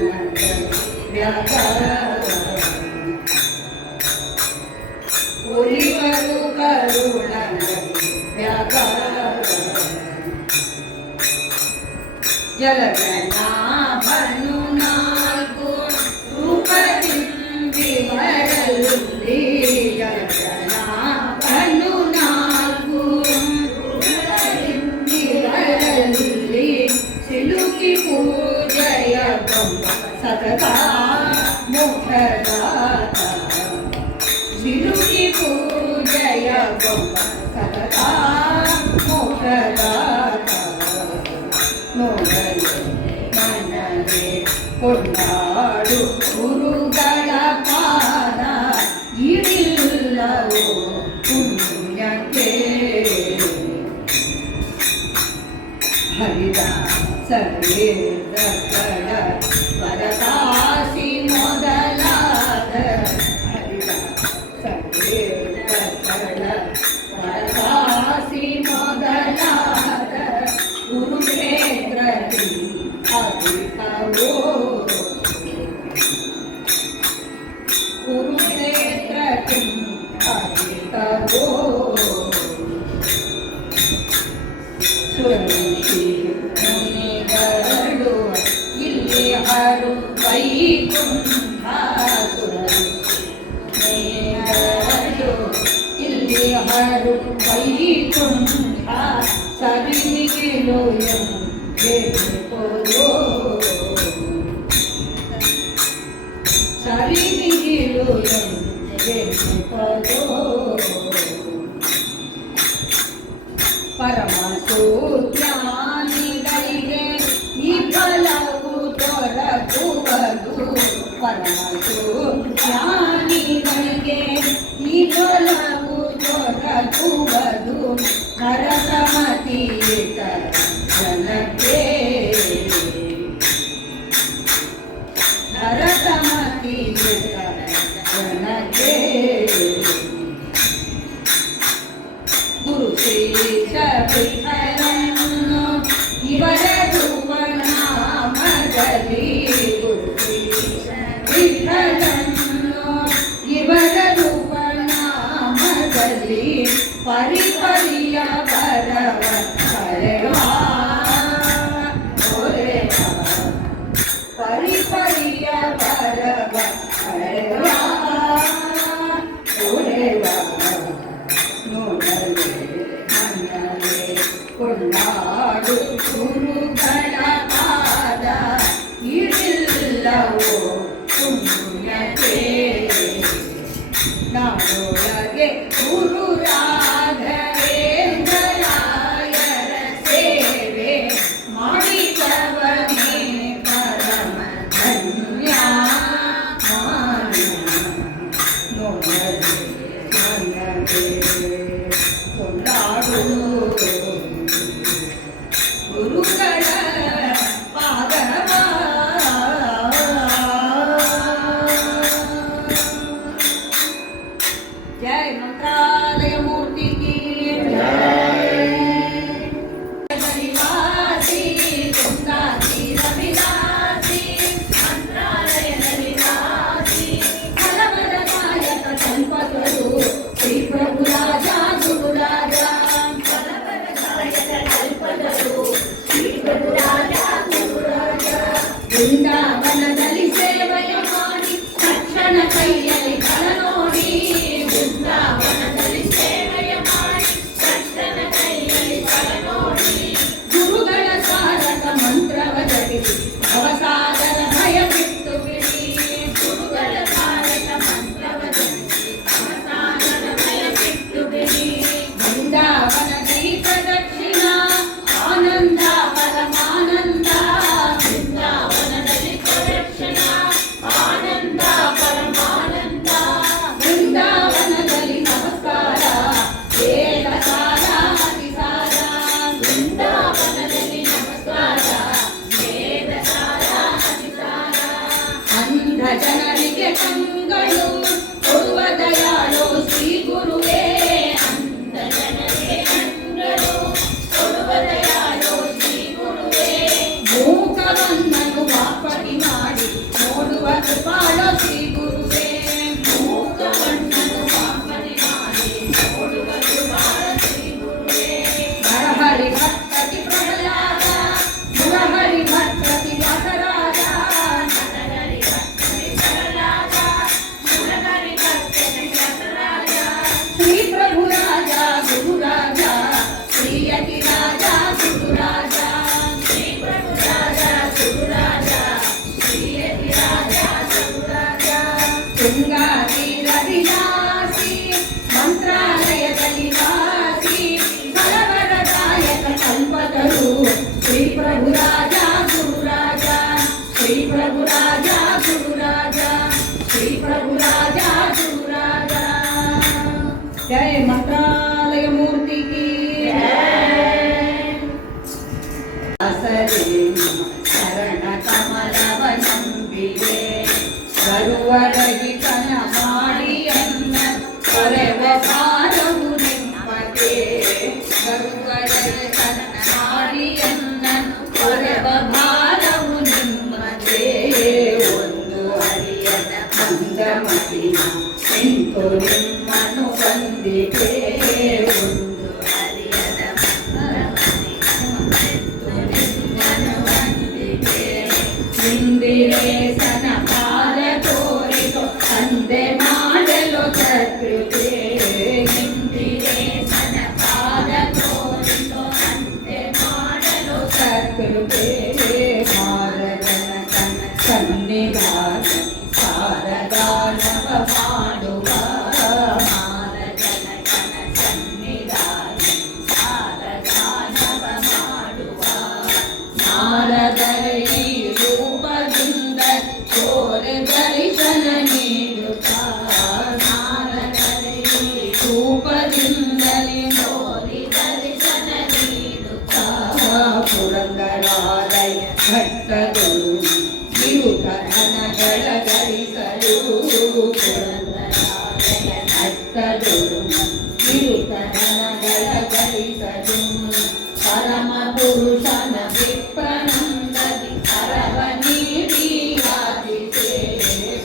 ಉಳಿವರು ಕರುಣ ಜಲಗಣಾಭನು ನಾಲ್ಕು ರೂಪದಿಂದಿವರಲ್ಲಿ ಜಲಗಣಾಭನು ನಾಲ್ಕು ರೂಪದಿಂದಿವರಲ್ಲಿ ಸಿಲುಕಿ ಪೂಜೆಯ ಬೊಮ್ಮ ಸತತ ಮುಖದಾತ ಸಿಲುಕಿ ಪೂಜೆಯ ಬೊಮ್ಮ ಸತತ ಮುಖದಾತ ನೋಡಲು ಮನವೇ ಕೊಂಡಾಡು ಗುರುಗಳ ಪಾದ ಇರಿಲ್ಲವೋ ಪುಣ್ಯಕ್ಕೆ ಹರಿದಾಸರೇದಗಳ ವರದಾಸಿ ಮೊದಲಾದ ಹರಿದಾಸರೇದಗಳ ವರದಾಸಿ ಮೊದಲಾದ ಕುರುಕ್ಷೇತ್ರದಲ್ಲಿ ಅಧಿಕವೋ ಕುರುಕ್ಷೇತ್ರದಲ್ಲಿ ಅಧಿಕವೋ ಸುರಋಷಿ ಮುನಿಗಳು ಇಲ್ಲಿ ಹರು ವೈಕುಂಠ ಸುರಋಷಿಗಳು ಇಲ್ಲಿ ಹರು ವೈಕುಂಠ ಸರಿಗಿಲು ಎಂದೆಪೋದೋ ಸರಿಗಿಲು ಎಂದೆಪೋದೋ ಪರಮ ಸೂಜ್ಞಾನಿಗಳಿಗೆ ಈ ಫಲವು ದೊರಕುವುದು ಪರಮ ಸೂಜ್ಞಾನಿಗಳಿಗೆ ಈ ಫಲವು ದೊರಕುವುದು ನರಕಮತೀತ ಜನಕ್ಕೆ ನರಕಮತೀತ ಜನಕ್ಕೆ ಗುರು ಶ್ರೀಶ ವಿಠಲನ್ನು ಇವರ ರೂಪನಾಮದಲ್ಲಿ ಗುರು ಶ್ರೀಶ ವಿಠಲನ್ನು ಇವರ ರೂಪನಾಮದಲ್ಲಿ ಪರಿಪರಿಯ ಬರವ ಹರೆವಾ ಪರಿಪರಿಯ ಬರವ ಹರೆವಾ ನೋಡಲೇ ಮನವೇ ಕೊಂಡಾಡು ಗುರುಗಳ ಪಾದ ಇರಿಲ್ಲವೋ ಪುಣ್ಯಕ್ಕೆ ನಾನೊಳಗೆ ಗುರು ರಾಘವೇಂದ್ರರಾಯರ ಸೇವೆ ಮಾಡಿದವನೇ ಪರಮ ಧನ್ಯ ನೋಡಲೇ ಮನವೇ ಕೊಂಡಾಡು ಗುರುಗಳ ಬೃಂದಾವನದಲ್ಲಿ ಸೇವೆಯ ಮಾಡಿ ತಕ್ಷಣ ಕೈಯಲ್ಲಿ ಫಲ ನೋಡಿ. ಬೃಂದಾವನದಲ್ಲಿ ಸೇವೆಯ ಮಾಡಿ ತಕ್ಷಣ ಕೈಯಲ್ಲಿ ಫಲ ನೋಡಿ. ಗುರುಗಳ ಸಾರಕ ಮಂತ್ರವ ಜಪಿಸಿ ಭವಸಾಗರ ಭಯ ಬಿಟ್ಟು ಬಿಡಿ. ಗುರುಗಳ ತಾರಕ ಮಂತ್ರವ ಜಪಿಸಿ ಭವಸಾಗರ ಭಯ ಬಿಟ್ಟು ಬಿಡಿ. ಬೃಂದಾವನದಲ್ಲಿ ಪ್ರದಕ್ಷಿಣ ಆನಂದ ಪರಮಾನಂದ. ಬೃಂದಾವನದಲ್ಲಿ ಪ್ರದಕ್ಷಿಣ ಆನಂದ ಪರಮಾನಂದ. ಬೃಂದಾವನದಲ್ಲಿ ನಮಸ್ಕಾರ ವೇದ ಸಾರ ಅತಿಸಾರ. ಬೃಂದಾವನದಲ್ಲಿ ನಮಸ್ಕಾರ ವೇದ ಸಾರ ಅತಿಸಾರ. ಅಂಧ ಜನರಿಗೆ ಕಂಗಳು ಕೊಡುವ ದಯಾಳು ಶ್ರೀ ಗುರುವೇ. ಅಂಧ ಜನರಿಗೆ ಕಂಗಳು ಕೊಡುವ ದಯಾಳು ಶ್ರೀ ಗುರುವೇ. ಮೂಕವನ್ನನು ವಾಪಟಿ ಮಾಡಿ ನೋಡುವ ಕೃಪಾಳು ಶ್ರೀ ಗುರುವೇ. ಮೂಕವಣ್ಣನು ವಾಪನೆ ಮಾಡಿ ನೋಡುವ ಕೃಪಾಳ ಶ್ರೀ ಗುರುವೇ. ನರಹರಿ ಭಕ್ತತಿ ಪ್ರಹ್ಲಾದ ಮುರಹರಿ ಭಕ್ತತಿ ವ್ಯಾಸರಾಜ. ನರಹರಿ ಭಕ್ತನೆ ಪ್ರಹ್ಲಾದ ಮುರಹರಿ ಭಕ್ತನೆ ವ್ಯಾಸರಾಜ. ಶ್ರೀ ಪ್ರಭು ರಾಜ ಗುರು ರಾಜ ಶ್ರೀಯತಿ ರಾಜ ಗುರು ರಾಜ. ಶ್ರೀ ಪ್ರಭು ರಾಜ ಗುರುರಾಜ ಶ್ರೀಯತಿ ರಾಜ ಗುರುರಾಜ. ತುಂಗಾತೀರ ವಿಲಾಸಿ ಮಂತ್ರಾಲಯದಲ್ಲಿ ವಾಸಿ ಫಲವರದಾಯಕ ಕಲ್ಪತರು ಶ್ರೀ ಪ್ರಭು ರಾಜ ಗುರು ರಾಜ. ಶ್ರೀ ಪ್ರಭು ರಾಜ ಗುರು ರಾಜ. ಶ್ರೀ ಪ್ರಭು ರಾಜ ಗುರು ರಾಜ. ಜಯ ಮಂತ್ರಾಲಯ ಮೂರ್ತಿ ಕಿ ಶರಣ ಕಮಲವ ನಂಬಿದೆ ಬರುವರಹಿತನ ಮಾಡಿಯನ್ನ ಕೊರೆವ ಭಾರವು ನಿಮ್ಮದೇ. ಬರುವರಹಿತನ ಮಾಡಿಯನ್ನ ಕೊರೆವ ಭಾರವು ನಿಮ್ಮದೇ. ಒಂದು ಅರಿಯದ ಮಂದಮತಿನ ನಿಂತು ನಿಮ್ಮನು ಬಂದಿದೆ. ಒಂದು ಅರಿಯದ ಇಂದಿರೇಶನ ಪಾದ ತೋರಿಸೋ ತಂದೆ ಮಾಡಲು ಕೃಪೆ. ಇಂದಿರೇಶನ ಪಾದ ತೋರಿಸೋ ಅಂತೆ ಮಾಡಲು ಕೃಪೆ ಭಾರತನ ಸನ್ನಿಧಾನ ಸಾರದಾನವ ಮಾಡುವ. ಜನಕನ ಸನ್ನಿಧಾನ ಸಾರದಾನವ ಮಾಡುವ. ನಾರದರ ಈ ರೂಪದಿಂದ ತೋರೆ ದರ್ಶನ ನೀಡುತ್ತಾ. ನಾರದರ ಈ ರೂಪದಿಂದಲೇ ತೋರಿ ದರ್ಶನ ನೀಡುತ್ತಾ. ಪುರಂದರಾಲಯ ಭಟ್ಟಗಳು ಗಿರುಧನಗಳ ಗಳಿಸಲು. ಪುರಂದರಾಲಯ ಭಟ್ಟಗಳು ಗಿರುಧನಗಳ ಗಳಿಸಲು. ಪರಮ ಪುರುಷನ ವಿಪ್ರನಂದದಿ ಹರವ ನೀಡಿ ಯಾಚಿಸೆ.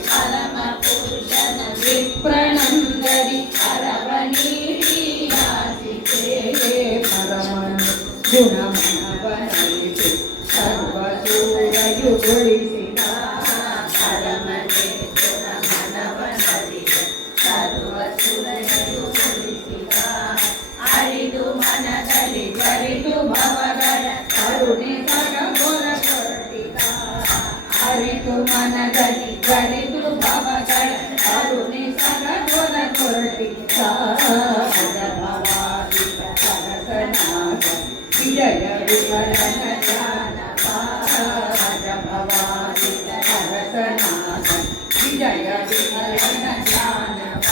ಪರಮ ಪುರುಷನ ವಿಪ್ರನಂದದಿ ಹರವ ನೀಡಿ ಯಾಚಿಸೆ. ಪರಮನು ಗುಣಮನವನರಿಸಿ ಸರ್ವಸೂರಯುಗೊಳಿಸಿದ. ಪರಮನೇಶ್ವರ ಮನವನರಿದ ಸರ್ವಸುರರು ಕೊಲಿಸಿದ. ಅರಿದು ಮನದಲ್ಲಿ ಜರಿದು ಭವಗಳ ಕರುಣೆ ಸರಗೊರ ಕೊಟ್ಟಿದ. ಅರಿತು ಮನದಲ್ಲಿ ಜರಿದು ಭವಗಳ ಕರುಣೆ ಸರಗೊರ ಕೊಟ್ಟಿದ. ಭವಾದಿತ ಸರಸನಾದ ವಿಜಯ ವಿಫಲನ ಜಾನಪ. ಭವಾದಿತ ಸರಸನಾದ ವಿಜಯ ವಿಫಲನ ಜಾನಪ.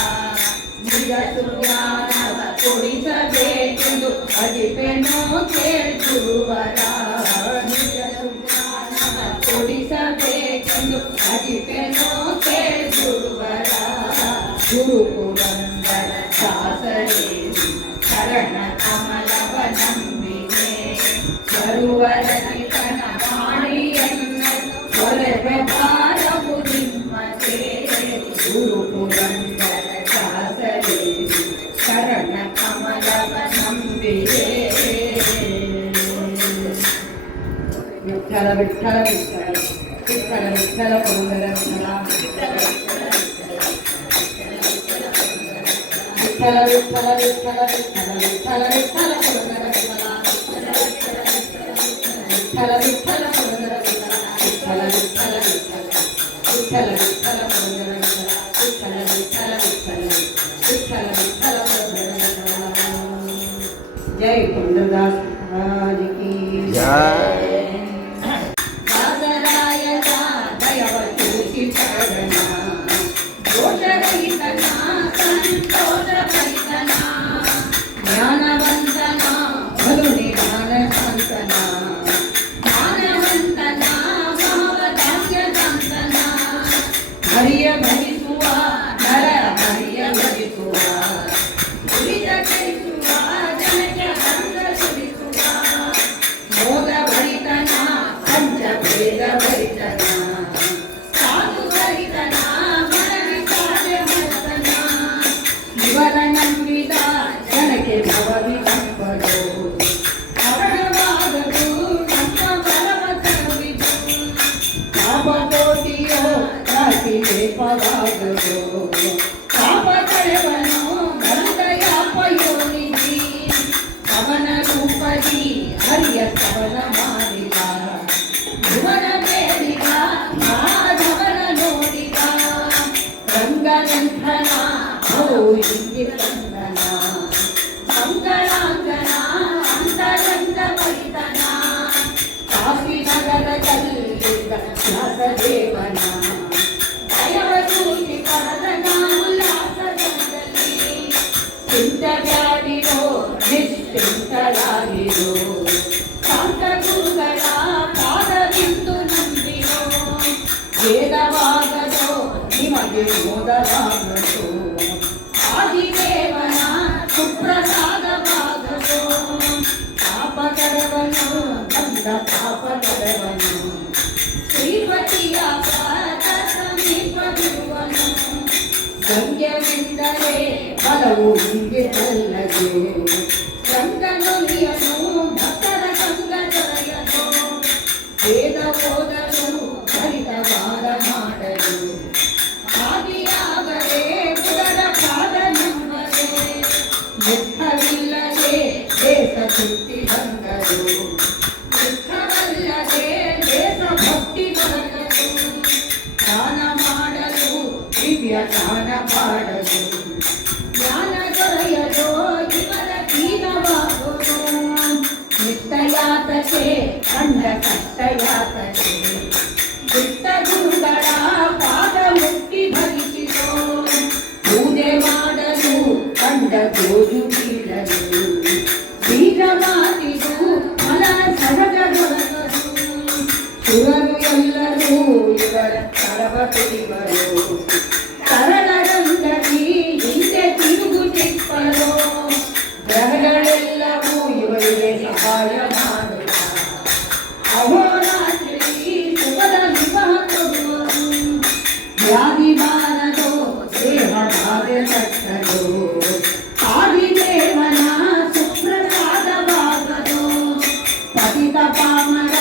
ನಿಜ ಸುಜ್ಞಾನವ ಕೊಡಿಸಬೇಕೆಂದು ಅಜಿಪೆನೋ ಕೇಳ್ತಿರುವರ. ನಿಜ ಸುಜ್ಞಾನವ ಕೊಡಿಸಬೇಕೆಂದು ಅಜಿಪೆನೋ ಕೇಳ್ತಿರುವರ. ಗುರುಪುರಂದರ ಶಾಸರೇ ಶರಣ ಕಮಲವ ನಂಬಿದೆ. ಬರುವರಹಿತನ ಮಾಡಿಯನ್ನ ಕೊರೆವ ಭಾರವು ನಿಮ್ಮದೇ. ಗುರುಪುರಂದರ ಶಾಸರೇ ಶರಣ ಕಮಲವ ನಂಬಿದೆ. ವಿಠಲ ವಿಠಲ ವಿಠಲ ವಿಠಲ ಪುರಂದರ ವಿಠಲ ವಿಠಲ ವಿಠಲ ವಿಠಲ ವಿಠಲ ವಿಠಲ ವಿಠಲ ಪುರಂದರ ವಿಠಲ ವಿಠಲ ವಿಠಲ ಪುರಂದರ ವಿಠಲ ವಿಠಲ ವಿಠಲ ವಿಠಲ ವಿಠಲ ಪುರಂದರ ವಿಠಲ ವಿಠಲ ವಿಠಲ ವಿಠಲ ವಿಠಲ ವಿಠಲ ಪುರಂದರ ವಿಠಲ. ಜೈ ಪುಂಡದಾಸ್ ಮಹಾರಾಜ ಕಿ ಜೈ. ದಾಸರಾಯನ ದಯವ ತೋರಿಸಿ ಶರಣ ದೋಷರಹಿತನ ಸಂತೋಷರಹಿತನ ಜ್ಞಾನವಂತನ ಬಲು ನಿಧಾನ ಶಾಂತನ ಜ್ಞಾನವಂತನ ಭಾವದಾಸ್ಯ ಶಾಂತನ ಹರಿಯ ಭರಿಸುವ ನರ ಹರಿಯ ಭರಿಸುವ ಉಳಿದ ಕಲಿಸುವ ಜನಕ್ಕೆ ಬಂದ ಸುರಿಸುವ ಮೋದ ಭರಿತನ ಪಂಚ ಭೇದ ಭರಿತನ ಸಾಧು ಭರಿತನ ಮನವಿ ಕಾರ್ಯ ಭರಿತನ ಇವರ ನಂಬಿದ ಜನಕ್ಕೆ ಭವವಿ ಕಂಪರು ಅವರವಾಗದು ನಮ್ಮ ಬಲವ ತರುವಿದು ಪಾಪಕೋಟಿಯೋ ರಾಶಿ ಲೇಪವಾಗದು ಪಾಪ ಕಳೆವನು ಗಂಧಯಾಪಯೋನಿಧಿ ಅವನ ರೂಪದಿ ಹರಿಯ ಸ್ತವನ ಮಾಡಿದ ಭುವನ ಬೇಡಿದ ಮಾಧವನ ನೋಡಿದ ರಂಗನಂಥನ ಹೋ ಇಂದಿರಂಗನ ಮಂಗಳಾಂಗನ ಅಂತರಂಗ ಪರಿತನ ಕಾಶಿ ನಗರದಲ್ಲಿದ್ದ ವ್ಯಾಸದೇವನ ದಯವದೂತಿ ಪರದನ ಉಲ್ಲಾಸದಲ್ಲಿ ಚಿಂತವ್ಯಾಡಿರೋ ನಿಶ್ಚಿಂತರಾಗಿರೋ ಶಾಂತ ಗುರುಗಳ ಪಾದವಿಂದು ನಂಬಿರೋ ವೇದವಾಗದೋ ನಿಮಗೆ ಮೋದವಾಗದೋ ಆದಿದೇವನ ಸುಪ್ರಸಾದವಾಗದೋ ಪಾಪಕರವನು ಬಂದ ಪಾಪಕರವನು ಶ್ರೀಪತಿಯ ಪಾದ ಸಮೀಪವಿರುವನು ಗಂಗೆವಿಂದಲೇ ಬಲವು ಹಿಂದೆ ತಲ್ಲದೆ ಗಂಗನೊಲಿಯನು ಭಕ್ತರ ಗಂಗ ದೊರೆಯನು ವೇದ ಓದಲು ಹರಿತವಾದ ಮಾಡಲು ಆದಿಯಾಗಲೇ ಬುಧರ ಪಾದ ನಂಬದೆ ದುಃಖವಿಲ್ಲದೆ ದೇಶ ತೃಪ್ತಿ ಬಂದರು ದುಃಖವಲ್ಲದೆ ದೇಶ ಭಕ್ತಿ ದೊರಕದು ದಾನ ಮಾಡಲು ದಿವ್ಯ ದಾನ ಮಾಡಲು ಜ್ಞಾನ ದೊರೆಯಲು ಇವರ ದೀನವಾಗುವುದು ನಿತ್ಯಯಾತಕ್ಕೆ ಕಂಡ ಕಷ್ಟಯಾತಕ್ಕೆ ಬಿಟ್ಟ ಗುರುಗಳ ಪಾದ ಮುಕ್ತಿ ಭರಿಸಿದೋ ಪೂಜೆ ಮಾಡಲು ಕಂಡ ಗೋಜು ಬೀಳಲು ಬೀಜ ಮಾತಿದು ಫಲ ಸಹಜ ದೊರಕದು ಸುರರು ಎಲ್ಲರೂ ಇವರ ಸರ್ವ ಕುಡಿವರು ಸರಳರಂಗದಿ ಹಿಂದೆ ತಿರುಗು ಚಿಕ್ಕರು ಗ್ರಹಗಳೆಲ್ಲವೂ ಇವರಿಗೆ ಸಹಾಯ ಮಾಡುವ ಅಹೋರಾತ್ರಿ ಸುಖದ ವಿವಾಹ ಕೊಡುವರು ವ್ಯಾಧಿ ಬಾರದು ದೇಹ ಬಾಧೆ ತಟ್ಟದು ಆದಿದೇವನ ಸುಪ್ರಸಾದವಾಗದು ಪತಿತ ಪಾಮರ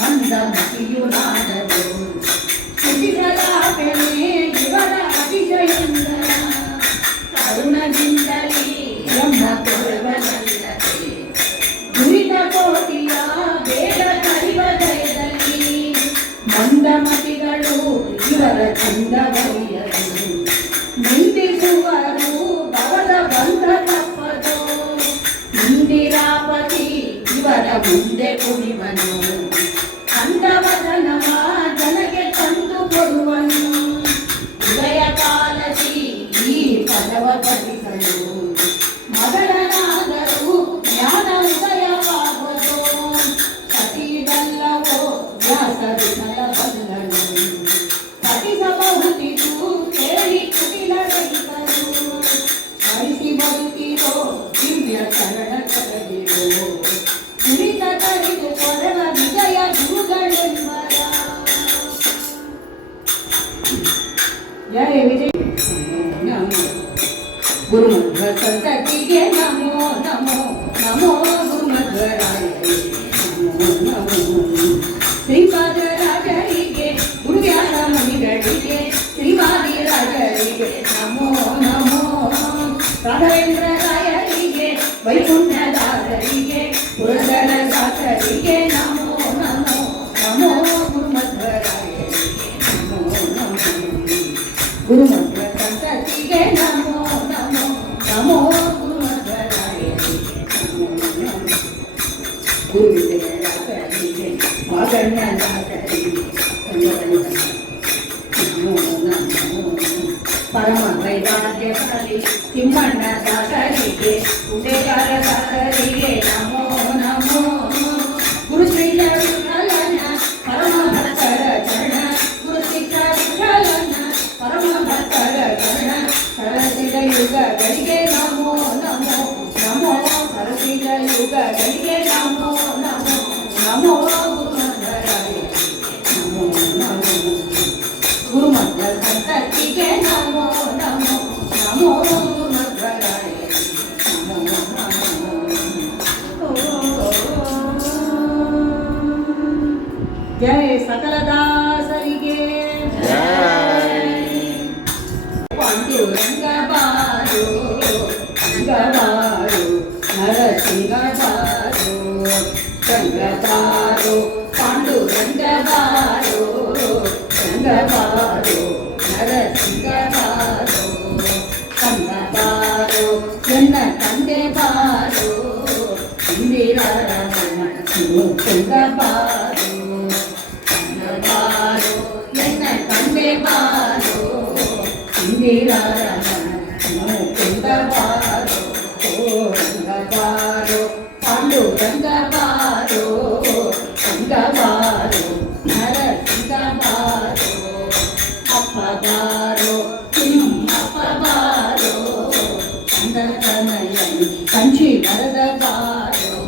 ಮಂದ ಮತಿಯು ನಾಡದು ಸುಖಿಸಲಾಪೆನೆ ಇವರ ಅತಿಶಯಂದರ ಕರುಣದಿಂದಲೇ ಬ್ರಹ್ಮ ಕೊಡುವನಲ್ಲದೆ ದುರಿತ ಕೋಟಿಯ ಬೇಡ ಕರಿವ ದಯದಲ್ಲಿ ಮಂದಮತಿಗಳು ಇವರ ಚಂದವರಿಯರು ನಿಂದಿಸುವರು ಭವದ ಬಂಧ ತಪ್ಪದು ಇಂದಿರಾಪತಿ ಇವರ ಮುಂದೆ ಕುಣಿವನು ಅಂದವದನವ ಜನಗೆ ತಂದು ಕೊಡುವನು ಉದಯ ಕಾಲದಿ ಈ ಪದವ ಪಠಿಸಲು ಮಗಳನಾದರೂ ಜ್ಞಾನ ಉದಯವಾಗುವುದು ಸತಿದಲ್ಲವೋ ವ್ಯಾಸರು ಬಲ್ಲನು ಪಠಿಸಬಹುದಿದು ಕೇಳಿ ಕುಟಿಲ ರಹಿತರು ಹರಿಸಿ ಬದುಕಿರೋ ದಿವ್ಯ ಶರಣ ಕರಗಿರೋ ಕುರಿತ ಕರಿದು ಕೊರವ ದಾಸರಿಗೆ ನಮೋ ನಮೋ ನಮೋ ಗುರುಮಧ್ವರಾಯರಿಗೆ ನಮೋ ನಮೋ ಗುರುಮಧ್ವ ಸಂತತಿಗೆ ನಮೋ ನಮೋ ನಮೋ ಗುರುಮಧ್ವರಾಯರಿಗೆ ನಮೋ ನಮೋ ಗುರುವಿನ ದಾಸರಿಗೆ ಮಗನ ದಾಸರಿಗೆ ನಮೋ ನಮೋ ಪರಮ ವೈರಾಗ್ಯ ಹರಿ ತಿಮ್ಮಣ್ಣ ದಾಸರಿಗೆ ಉದಯಗಾರ ದಾಸರಿಗೆ ನಮೋ ನಮೋ ಗುರು ಶ್ರೀ ವಿಠಲನ ಪರಮ ಭಕ್ತರ ಚರಣ ಗುರು ಶ್ರೀ ವಿಠಲನ ಪರಮ ಭಕ್ತರ ಚರಣ ಸರಸಿದ ಯುಗಗಳಿಗೆ ನಮೋ ನಮೋ ನಮೋ ಸರಸಿದ ಯುಗಗಳಿಗೆ ನಮೋ ನಮೋ ನಮೋ ಗುರುಮಧ್ವರಾಯ ನಮೋ ನಮೋ ಗುರುಮಧ್ವ ಸಂತತಿಗೆ ನಮೋ ನಮೋ ನಮೋ ಗುರುಮಧ್ವರಾಯ ನಮೋ ನಮೋ ಜಯ ಸಕಲ ದಾಸರಿಗೆ ಪಾಂಡುರಂಗ ಬಾರು ಅಂಗವಾರು ನರಸಿಂಗ ಬಾರು ಚಂದ್ರಬಾರು ಪಾಂಡುರಂಗ ಬಾರು ಚಂದ್ರಬಾರು ನರಸಿಂಗ ಬಾರು ಕಂದಬಾರು ಎನ್ನ ತಂದೆ ಬಾರು ಇಂದಿರಾರಮಣ ಚಂದ್ರಬಾರು ಕಂದಬಾರು ಎನ್ನ ತಂದೆ ಬಾರು ಇಂದಿರಾರಮಣ ಚಂದ್ರಬಾರು ರಂಗಬಾರು ಪಾಂಡುರಂಗಬಾರು ರಂಗಬಾರು ನರಸಿಂಗಬಾರು ಅಪ್ಪಬಾರು ತಿಮ್ಮಪ್ಪಬಾರು ಕಂದಕನಯನಿ ಕಂಚಿ ವರದಬಾರು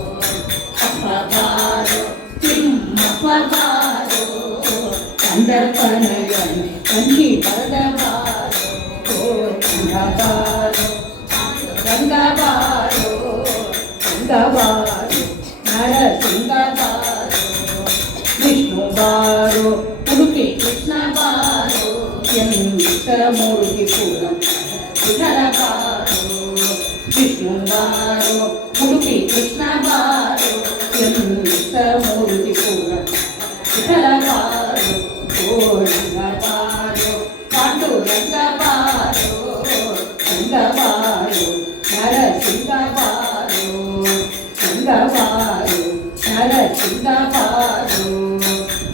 ಅಪ್ಪಬಾರು ತಿಮ್ಮಪ್ಪಬಾರು ಕಂದಕನಯನಿ ಕಂಚಿ ವರದಬಾರು ರಂಗಬಾರು ರಂಗಬಾರು ರಂಗಬಾರು ನರಸಿಂಗಬಾರು ವಿಷ್ಣುಬಾರು ಉಡುಪಿ ಕೃಷ್ಣಬಾರು ಮೂರ್ತಿ ಪೂರ ವಿಠಲಬಾರು ವಿಷ್ಣುಬಾರು ಉಡುಪಿ ಕೃಷ್ಣಬಾರು ಮೂರ್ತಿ ಪೂರ ವಿಠಲಬಾರು ರಂಗಬಾರು ಪಾಂಡುರಂಗಬಾರು ರಂಗಬಾರು ನರಸಿಂಗಬಾರು ರಂಗಬಾರು ನರಸಿಂಗಬಾರು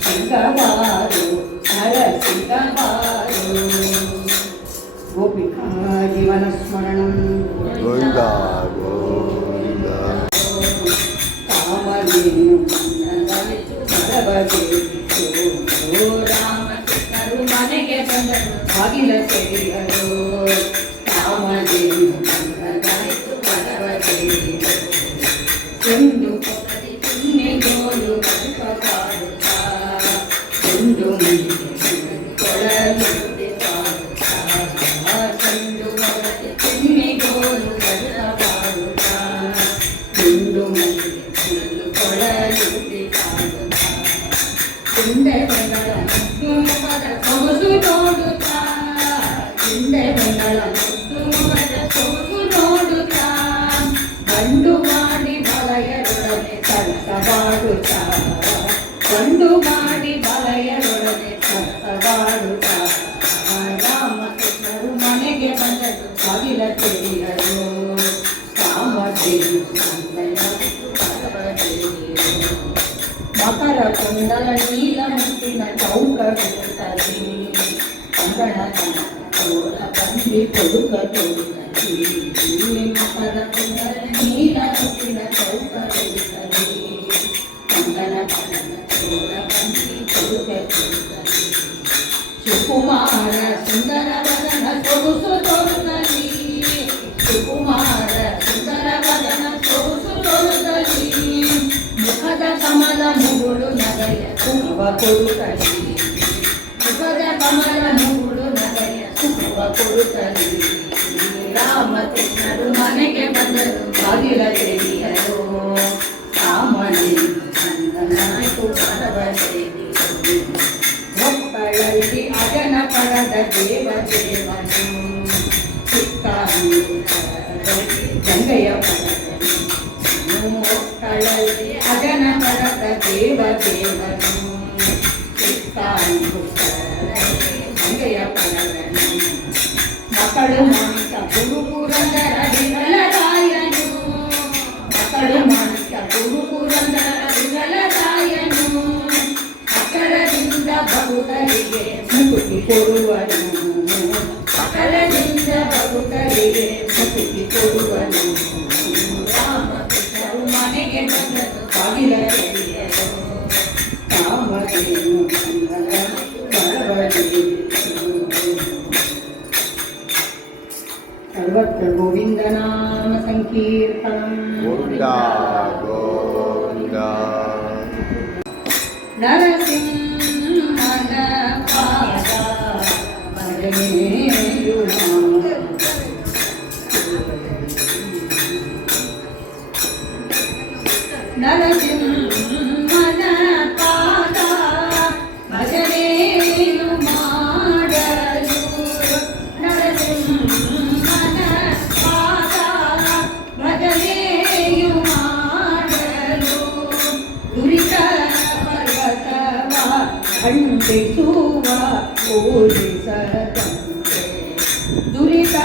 ರಂಗಬಾರು ನರಸಿಂಗಬಾರು ಗೋಪಿಕಾ ಜೀವನ ಸ್ಮರಣಂ ಗೋವಿಂದ ಗೋವಿಂದ ಕಾಮಧೇನು ರಾಮಕೃಷ್ಣರು ಮನೆಗೆ ಬಂದರು ಬಾಗಿಲ ತೆರೆಯರು ಕಾಮಧೇನು ಒಂದು ಚಿನ್ನೆಗೋಲು ಕಲ್ಪಪಾಡುತ್ತಾ ಒಂದು ಕೊಳಲು ಚಂಡು ಚಿನ್ನೆಗೋಲು ಕಲ್ಪಪಾಡುತ್ತಾ ಒಂದು ಕೊಳಲು ಚಿಂದೆಗಳ ಮುಖದ ಸೊಗಸು ನೋಡುತ್ತಾ ಚಿಂದೆಗಳ ಮುಖದ ಸೊಗಸು ನೋಡುತ್ತಾ ಗಂಡು ಮಾಡಿ ಬಲಯರೊಡನೆ ಸರಸವಾಡುತ್ತಾ ಗಂಡು ಮಾಡಿ ಬಲಯರೊಡನೆ ಸರಸವಾಡುತ್ತಾ ರಾಮಕೃಷ್ಣರು ಮನೆಗೆ ಬಂದರು ಬಾಗಿಲ ತೆರೆಯರು ಕಾಮಧೇನು ಮಕರ ಕುಂಡಲ ನೀಲ ಮುತ್ತಿನ ಚೌಕದಲ್ಲಿ ಕಂಗಣ ತೋರ ಬಂದಿ ಕೊಡುಕ ತೋರಿಸಲಿ ಮಕರ ಕುಂಡಲ ನೀಲ ಮುತ್ತಿನ ಚೌಕದಲ್ಲಿ ಕಂಗಣ ತೋರ ಬಂದಿ ಕೊಡುಕ ತೋರಿಸಲಿ ಸುಕುಮಾರ ಸುಂದರ ವದನ ಸೊಗಸು ತೋರುತ್ತಲಿ ಸುಕುಮಾರ ಸುಂದರ ವದನ ಸೊಗಸು ತೋರುತ್ತಲಿ ಮುಖದ ಕಮಲ ಮುಗುಳು ನಗಯ ಸುಖವ ಕೊಡುತ್ತಲಿ ಮುಖದ ಕಮಲ ಮುಗುಳು ನಗಯ ಸುಖವ ಕೊಡುತ್ತಲಿ ರಾಮಕೃಷ್ಣರು ಮನೆಗೆ ಬಂದರು ಬಾಗಿಲ ತೆರೆಯರು ರಾಮನಿಗೆ ನಾಯ್ಕು ಪರವದೇವಿ ಮಕ್ಕಳಲ್ಲಿ ಅಜನ ಪರದ ದೇವ ದೇವನು ಚಿಕ್ಕ ಗಂಗೆಯ ಪರದಲ್ಲಿ ಮಕ್ಕಳಲ್ಲಿ ಅಜನ ಭರತ ದೇವ ದೇವನು ಮಂಗೆಯ ಪರವನು ಮಕ್ಕಳು ಮಾಣಿಕ ಗುರು ಪುರಂದರ ವಿಮಲರಾಯನು ಮಕ್ಕಳು ಮಾಣಿಕ ಗುರು ಪುರಂದರ ವಿಮಲರಾಯನು ಅಕರದಿಂದ ಭಕ್ತರಿಗೆ ಮುಕುತಿ ಕೊಡುವನು ಅಕರದಿಂದ ಭಕ್ತರಿಗೆ ಮುಕುತಿ ಕೊಡುವನು ರಾಮಕೃಷ್ಣರು ಮನೆಗೆ ಬಂದನು ಬಾಗಿಲ ತೆರೆಯಲು ಕಾಮಧೇನು ಸರ್ವತ್ರ ಗೋವಿಂದ ನಾಮ ಸಂಕೀರ್ತನಂ ಗೋವಿಂದ ಗೋವಿಂದ ನರಸಿಂಹನ ಪಾದ ಭಜನೆಯುಮ ನರಸಿಂಹನ ಪಾದ ಭಜನೆಯು ಮಾಡಲು ನರಸಿಂಹನ ಪಾದ ಭಜನೆಯು ಮಾಡಲು ದುರಿತ ಪರ್ವತವ ಖಂಡಿಸುವ ಪೂಜಿಸದಂತೆ ದುರಿತ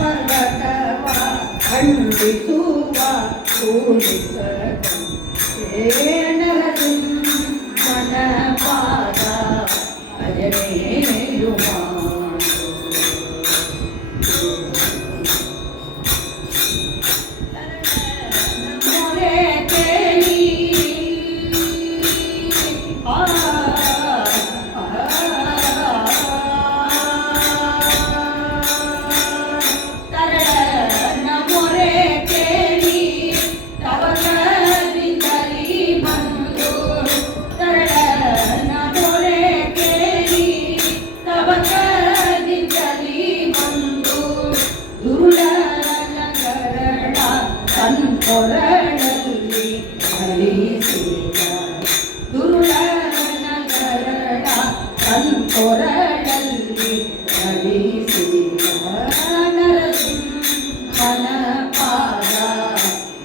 ಪರ್ವತವ ಖಂಡಿಸುವ ಪೂಜಿಸದಂತೆ ನರಸಿಂಹನ ಪಾದ ಭಜನೆಯು ಮೊರೆ ಕೇಳಿ ತರಳನ ಮೊರೆ ಕೇಳಿ ತವ ಕವಿತಲಿ ಬಂದು ತರಳನ ಮೊರೆ ಕೇಳಿ ತವ ಕವಿತಲಿ ಬಂದು ದುರುಳನ ಕರಳ ಕಣ್ಕೊರಳಲ್ಲಿ ಅಳಿಸಿದ ದುರುಳನ ಕರಳ ಕಣ್ಕೊರಳಲ್ಲಿ ಅಳಿಸಿದ ನರಸಿಂಹನ ಪಾದ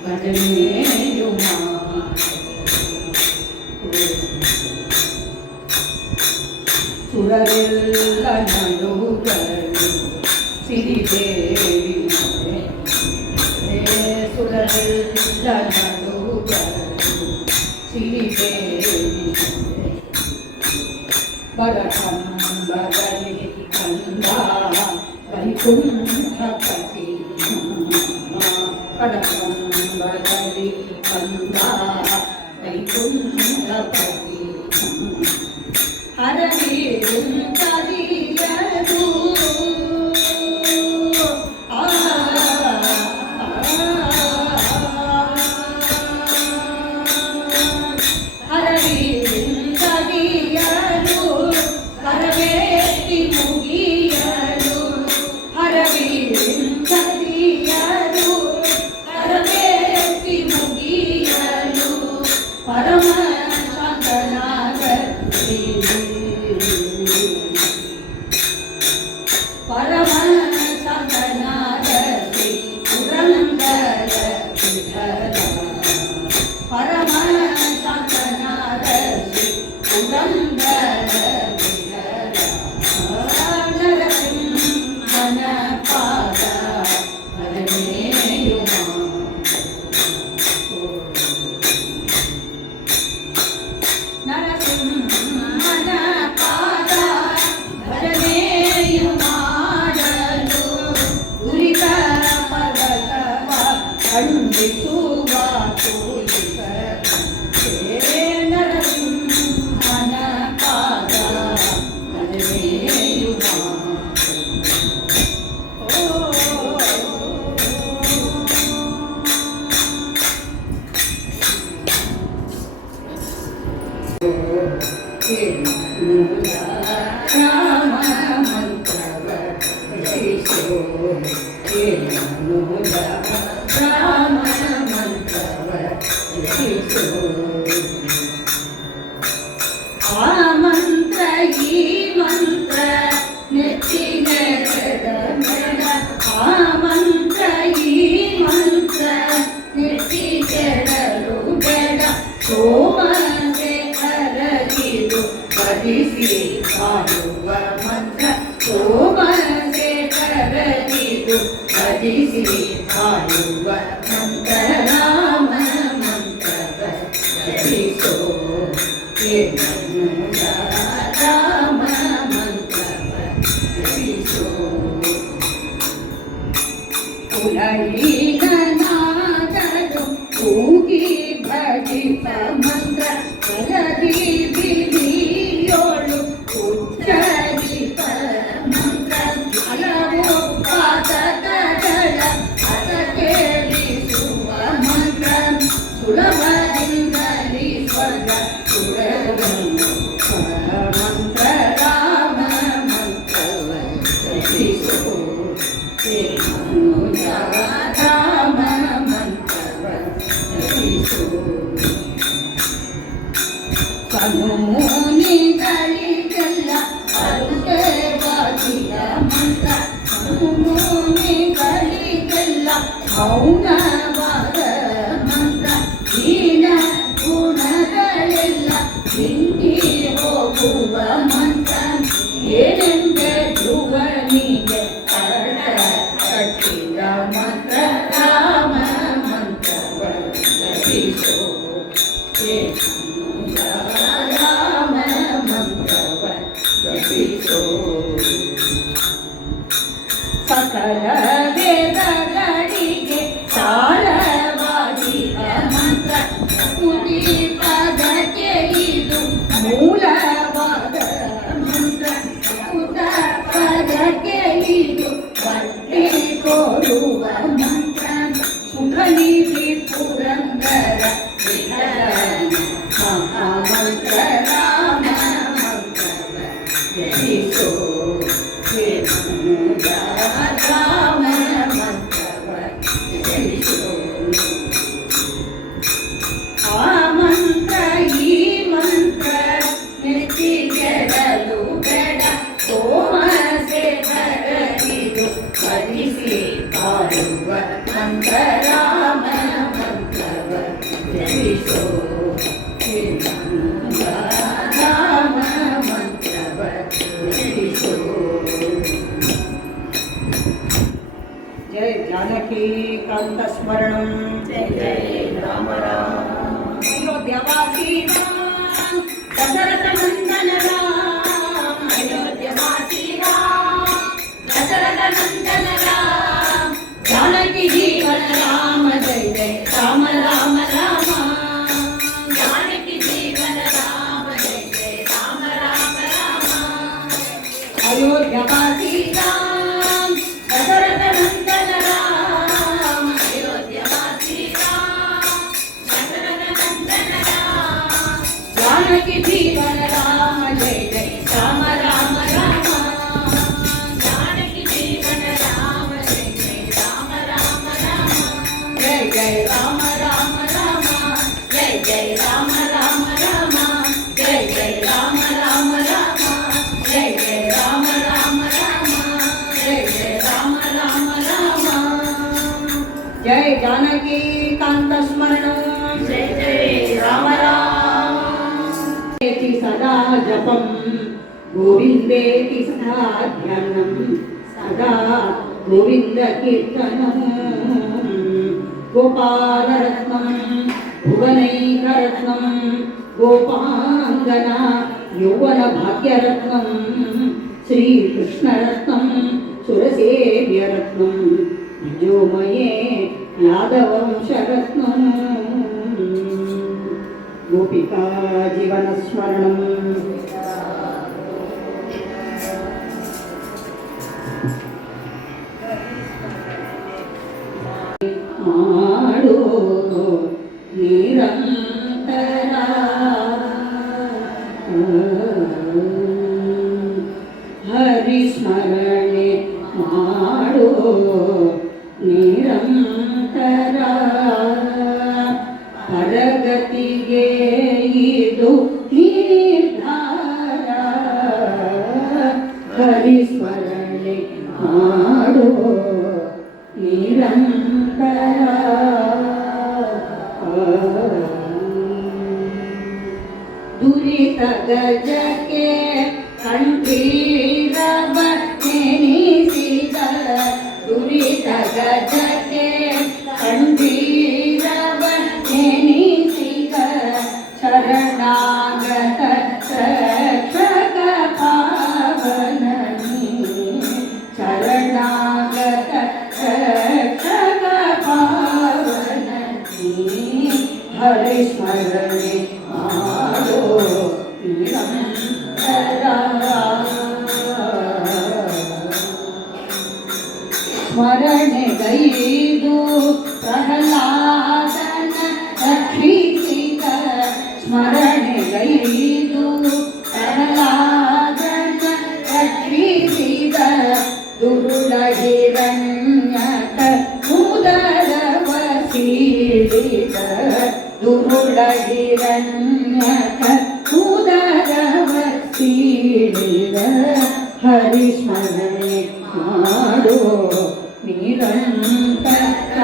ಭಜನೆಯು ಸುರರೆಲ್ಲ ನಡುಗರು ಸಿರಿದೇವಿ ಸುರರೆಲ್ಲ ನಡುಗರು ಸಿರಿದೇವಿ ಬರಹಂಬರಲ್ಲಿ ಕಂದ ವೈಕುಂಠಪತಿ ಬರಹಂಬರಲ್ಲಿ ಕಂದ ವೈಕುಂಠಪತಿ ಹರವಿರುಂತರಿಯರು ಹರವಿರುಂತರಿಯರು ಹರವೇತಿ ಮುಗಿಯಲು ಹರವಿರುಂತರಿಯರು ಹರವೇತಿ ಮುಗಿಯಲು ಪರಮ ಶಾಂತನಾದ ಪರಮ ಶಾಂತನಾದ ಪುರಂದರ ವಿಠಲ ಪರಮ ಶಾಂತನಾದ ಪುರಂದರ ವಿಠಲ ನರಸಿಂಹನ ಪಾದ ಭಜನೆಯು ನರಸಿಂಹನ ಪಾದ ಭಜನೆಯು ಮಾಡಲು ದುರಿತ ಪರ್ವತವ ಖಂಡಿಸುವ ಪೂಜಿಸದಂತೆ ನರಸಿಂಹನ ಪಾದ ಭಜನೆಯು ರಾಮ ಮಂತ್ರವ ಜಯಿಸೋ ರಾಮ ಮಂತ್ರವ ಜಯಿಸೋ ಆ ಮಂತ್ರ ಈ ಮಂತ್ರ ನೆಚ್ಚಿಗೆ ಬೇಡ ಆ ಮಂತ್ರ ಈ ಮಂತ್ರ ನೆಚ್ಚಿಗೆಡಲು ಬೇಡ ಸೋಮಶೇಖರಗಿದು ಭಜಿಸಿ ಬಾಳುವ ಮಂತ್ರ ಸೋಮಶೇಖರಗಿದು ಭಜಿಸಿ ಬಾಳುವ ಮಂತ್ರ ರಾಮ ಮಂತ್ರವ ಜಪಿಸೋ ರಾಮ ಮಂತ್ರವ ಜಪಿಸೋ ಕುಲಹೀನಾದರು ಕೂಗಿ ಭಜಿಪ ಮಂತ್ರ ಕಲದಿ ಬಿಲಿಯೋಳು ಉಚ್ಚರಿಪ ಮಂತ್ರ ಹಲವು ಪಾತಕಗಳ ಅಸ ಕೇಳಿಸುವ ಮಂತ್ರ ಸುಲಭದಿಂದಲಿ ಸ್ವರ್ಗ ಸುರಗನ್ನು ಮಂತ್ರ ರಾಮ ಮಂತ್ರವ ಜಪಿಸೋ ರಾಮ ಮಂತ್ರವ ಜಪಿಸೋ ಕನುಮುನಿಗಳಿಗೆಲ್ಲ ಅರುದೇವಾದಿಯ ಮಂತ್ರ ಕನುಮುನಿಗಳಿಗೆಲ್ಲ ಮೌನವಾದ ಮಂತ್ರ ಹೀನ ಗುಣಗಳೆಲ್ಲ ಹಿಂಡಿ ಹೋಗುವ ಮಂತ್ರ ಏನೆಂದೆ ಧ್ರುವನಿಗೆ ಕಟ್ಟಿದ ಮಂತ್ರ ರಾಮ ಮಂತ್ರವ ಜಪಿಸೋ ರಾಮ ಮಂತ್ರವ ಜಪಿಸೋ ಸಕಲ ವೇದಗಳಿಗೆ ಸಾರವಾದಿಯ ಮಂತ್ರ ಮುನಿ ಪದಕ್ಕೆ ಇದು ಮೂಲವಾದ ಮಂತ್ರ ಉತ ಪದಕ್ಕೆ ಇದು ಬಟ್ಟೆ ಕೋರುವ ಮಂತ್ರ ಸುಖನಿಧಿ ಪುರಂದರ ವಿಠಲನ ಮಹಾಮಂತ್ರ ರಾಮ ಮಂತ್ರವ ಜಪಿಸೋ ರಾಮ ಮಂತ್ರವ ಜಪಿಸೋ ಆ ಮಂತ್ರ ಈ ಮಂತ್ರ ನೆಚ್ಚಿಗೆಡಲು ಬೇಡ ಸೋಮಶೇಖರಗಿದು ಭಜಿಸಿ ಬಾಳುವ ಮಂತ್ರ ರಾಮ ಮಂತ್ರವ ಜಪಿಸೋ ರಾಮ ಮಂತ್ರವ ಜಪಿಸೋ ಜಯ ಜಾನಕಿ ಕಾಂತ ಸ್ಮರಣಂ ಜಯ ಜಯ ರಾಮ ರಾಮ ಅಯೋಧ್ಯವಾಸಿ ರಾಮ ದಶರಥ ನಂದನ ರಾಮ ಅಯೋಧ್ಯವಾಸಿ ರಾಮ ದಶರಥ ನಂದನ ರಾಮ ಜಾನಕಿ ಜೀವನ ರಾಮ ಜಯ ಜಯ ರಾಮ ರಾಮ ರಾಮ ಜಾನಕಿ ಜೀವನ ರಾಮ ಜಯ ಜಯ ರಾಮ ರಾಮ ರಾಮ ಅಯೋಧ್ಯವಾಸಿ ರಾಮ ದಶರಥ ನಂದನ ರಾಮ ಅಯೋಧ್ಯವಾಸಿ ರಾಮ ದಶರಥ ನಂದನ ರಾಮ ಜಾನಕಿ ಜೀವನ ರಾಮ ಜಯ ಜಯ ರಾಮ ರಾಮ ರಾಮ ಜಾನಕಿ ಜೀವನ ರಾಮ ಜಯ ಜಯ ರಾಮ ರಾಮ ರಾಮ ಜಯ ಜಯ ರಾಮ ರಾಮ ರಾಮ ಜಯ ಜಯ ರಾಮ ರಾಮ ರಾಮ ಜಯ ಜಯ ರಾಮ ರಾಮ ರಾಮ ಜಯ ಜಯ ರಾಮ ರಾಮ ರಾಮ ಜಯ ಜಯ ರಾಮ ರಾಮ ರಾಮ ಜಯ ಜಾನಕಿ ಕಾಂತ ಸ್ಮರಣಂ ಜಯ ಜಯ ರಾಮ ರಾಮ ಸದಾ ಜಪಂ ಗೋವಿಂದೇತಿ ಸದಾ ಧ್ಯಾನಂ ಸದಾ ಗೋವಿಂದ ಕೀರ್ತನಂ ಗೋಪಾಲರತ್ನಂ ಭುವನೈಕರತ್ನಂ ಗೋಪಾಂಗನ ಯೌವನ ಭಾಗ್ಯರತ್ನಂ ಶ್ರೀಕೃಷ್ಣರತ್ನಂ ಸುರಸೇವ್ಯರತ್ನಂ ಮಂಜುಮಯೇ ಯಾದವಂಶರತ್ನಂ ಗೋಪಿಕಾ ಜೀವನ ಸ್ಮರಣಂ ಮಾಡೋ ನಿರಂತರ ಹರಿಸ್ಮರಣೆ ಮಾಡೋ ನಿರಂತರ ಪರಗತಿಗೆ ಇದು ನಿರ್ಧಾರ ಹರಿಸ್ಮರಣೆ ಮಾಡೋ ನಿರಂತರ ದುರಿತ ಗಜಕ್ಕೆ ಕಂಠೀರವ ನೆನೆಸಿದ ದುರಿತ ಗಜಕ್ಕೆ ಕಂಠೀರವ ನೆನೆಸಿದ ಶರಣಾಗತ ರಕ್ಷಕ ಪಾವನ ಶರಣಾಗತ ರಕ್ಷಕ ಪಾವನ ಹರಿಸ್ಮರಣೆ ಮಾಡೋ ನಿರಂತರ ಸ್ಮರಣೆಗೈದು ಪ್ರಹ್ಲಾದನ ರಕ್ಷಿಸಿದ ಸ್ಮರಣೆಗೈದು ಪ್ರಹ್ಲಾದನ ರಕ್ಷಿಸಿದ ದುರುಳ ಹಿರಣ್ಯಕ ಉದರವ ಸೀಳಿದ ದುರುಳ ಹಿರಣ್ಯಕ ಉದರವ ಸೀಳಿದ ಹರಿಸ್ಮರಣೆ ಮಾಡೋ ನಿರಂತರ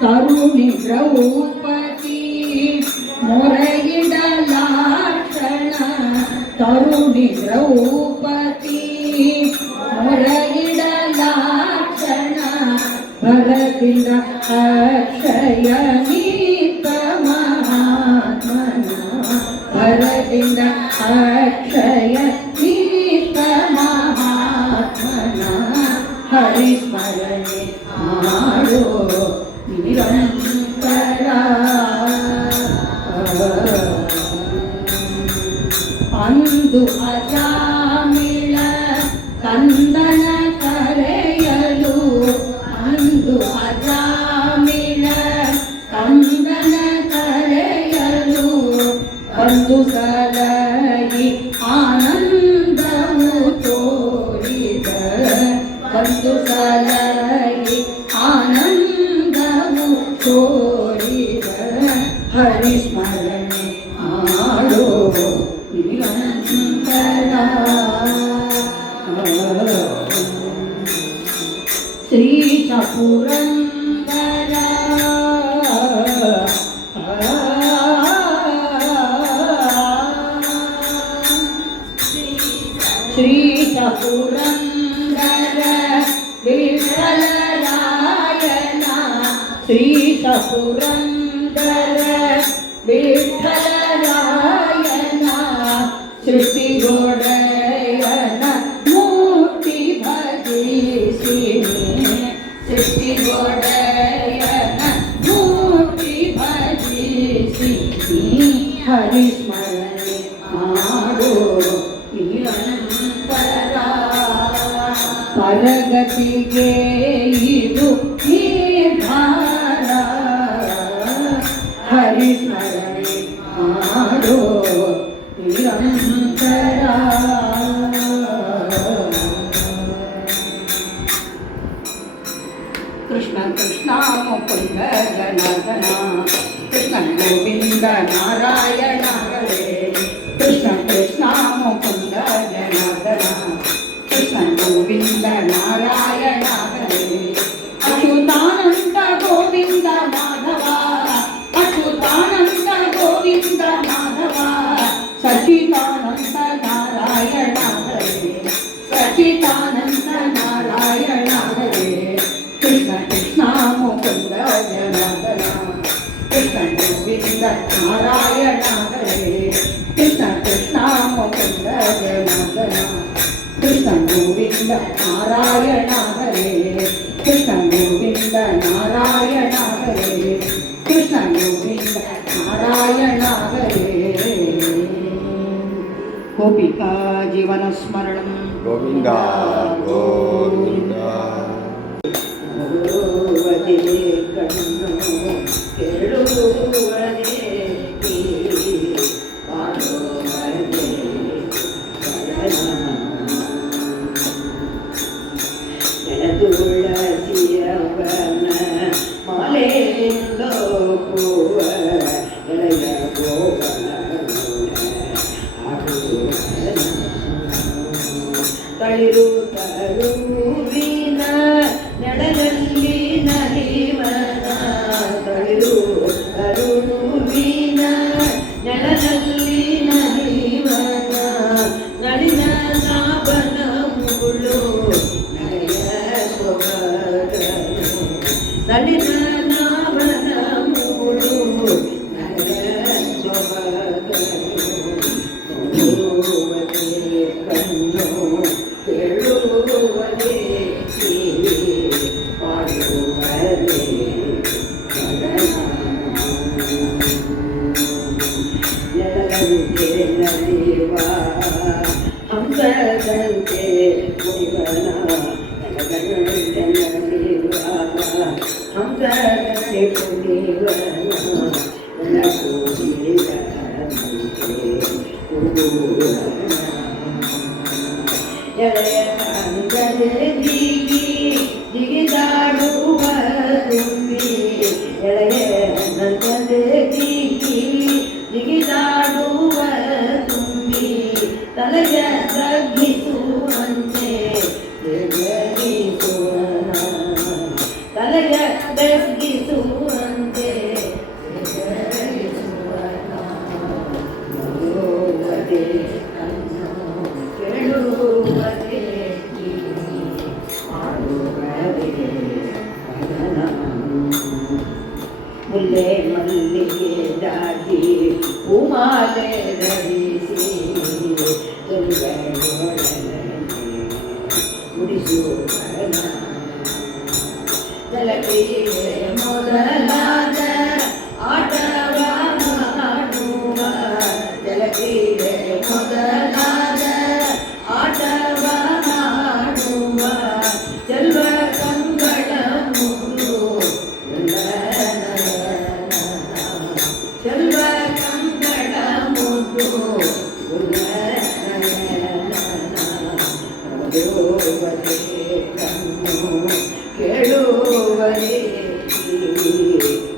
ತರುಣಿ ದ್ರೌಪದಿ ಮೊರೆಯಿಡಲಾಕ್ಷಣ ತರುಣಿ ದ್ರೌಪದಿ ಮೊರೆಯಿಡಲಾಕ್ಷಣ ಭರತಿನ ಅಕ್ಷಯ ನೀತ ಮಹಾತ್ಮನ ಭರತಿನ ಅಕ್ಷಯ ನೀತ ಮಹಾತ್ಮನ ಹರಿಸ್ಮರಣೆ ಮಾಡೋ ನಿರಂತರ ಅಂದು ಅಜಾಮಿಳ ಕಂದನ ಕರೆಯಲು ಅಂದು ಅಜಾಮಿಳ ಕಂದನ ಕರೆಯಲು ಒಂದು ಸಲಹಿ ಆನಂದವು ತೋರಿದ ಒಂದು ಸಲಹಿ ಆನಂದವು ತೋರಿದ ಹರಿಸ್ಮರಣೆ ಮಾಡೋ ನಿರಂತರ ಶ್ರೀಶ ಪುರಂದರ ಶ್ರೀಶ ಪುರಂದರ ವಿಠಲರಾಯಣ ಶ್ರೀಶ ಪುರಂದರ ವಿಠಲರಾಯಣ ಸೃಷ್ಟಿಗೊಡೆಯನ ಮೂರ್ತಿ ಭಜಿಸಿ ಸೃಷ್ಟಿಗೊಡೆಯನ ಮೂರ್ತಿ ಭಜಿಸಿ ಹರಿಸ್ಮರಣೆ ಮಾಡೋ ನಿರಂತರ ಪರಗತಿಗೆ ಇದು ನಿರ್ಧಾರ ಹರಿಸ್ಮರಣೆ ಮಾಡೋ ನಿರಂತರ ಕೃಷ್ಣ ಕೃಷ್ಣ ಮುಕುಂದ ಗಣಗಣ ಕೃಷ್ಣ ಗೋವಿಂದ ನಾರಾಯಣ ಹರೇ ಕೃಷ್ಣ ಕೃಷ್ಣ ಮುಕುಂದ ಗಣಗಣ ಕೃಷ್ಣ ಗೋವಿಂದ ನಾರಾಯಣ ಹರೇ ಅಚ್ಯುತಾನಂದ ಗೋವಿಂದ ಮಾಧವ ಅಚ್ಯುತಾನಂದ ಗೋವಿಂದ ಮಾಧವ ಸಚ್ಚಿದಾನಂದ ನಾರಾಯಣ ಹರೇ ಸಚ್ಚಿದಾನಂದ ನಾರಾಯಣ ಹರೇ ಕೃಷ್ಣ ಕೃಷ್ಣ ಮುಕುಂದ ಜನಾರ್ದನ ಕೃಷ್ಣ ಗೋವಿಂದ ನಾರಾಯಣ ಹರೇ ಕೃಷ್ಣ ಕೃಷ್ಣ ಮುಕುಂದ ಜನಾರ್ದನ ಕೃಷ್ಣ ಗೋವಿಂದ ನಾರಾಯಣ ಹರೇ ಕೃಷ್ಣ ಗೋವಿಂದ ನಾರಾಯಣ ಹರೇ ಕೃಷ್ಣ ಗೋವಿಂದ ನಾರಾಯಣ ಹರೇ ಗೋಪಿಕಾ ಜೀವನ ಸ್ಮರಣಂ ಗೋವಿಂದ ಗೋವಿಂದ ನೋಡುವುದೇ ಕಣ್ಣು ಕೇಳುವುದೇ ಮಾಡುವುದೇ ತುಳಸಿಯವನ ಮಾಲೆಯಿಂದೋ ಹೂವ ಎಳೆಯ ಗೋವನ ತಳಿರು ತರುವಿನ ನೆಡಲಲ್ಲಿ ನಲಿವನ ತಳಿರು ಜಿಗಿದಾಡುವ ತುಂಬಿ ಎಳೆಯ ನಂತದೆ ಜಿಗಿದಾಡುವ ತುಂಬಿ ತಲೆಯ ತಗ್ಗಿಸುವಂತೆ ತಲೆಯ ತಗ್ಗಿಸುವಂತೆ ಮುಲ್ಲೆ ಮಲ್ಲಿಗೆ ದಾಟಿ ಉಮಾಲೆ ಧರಿಸಿ ಮುಡಿಸುವನ ಜಲಕ್ರೀಡೆ ಮೊದಲಾದ ಆಟವ ಮಾಡುವ ಜಲಕ್ರೀಡೆ ಮೊದಲಾದ ಆಟವ ಮಾಡುವ ಚೆಲ್ವ ಕಂಗಳ ಮುರು ಚೆಲ್ವ ಕಂಗಳ ಮುರು ಕೇಳುವರೆ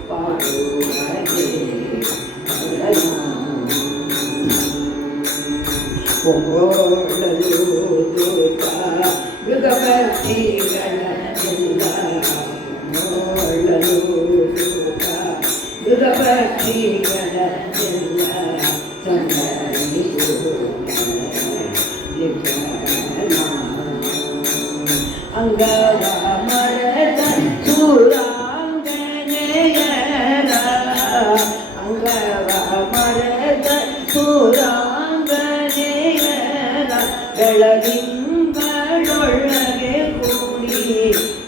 ಪಾಡುವರೆ ಕೊಂಗೋಳಲು ದೂತ ಯುಗಪಕ್ಷಿಗಳನ್ನೆಲ್ಲ ಕೊಂಗೋಳಲು ದೂತ ಯುಗಪಕ್ಷಿಗಳನ್ನೆಲ್ಲ ಸಂಗಮಿಸು ಅಂಗವ ಮರದ ಸುರಾಂಗನೆಯರ ಅಂಗವ ಮರದ ಸುರಾಂಗನೆಯರ ಬೆಳದಿಂಗಳೊಳಗೆ ಕೂಡಿ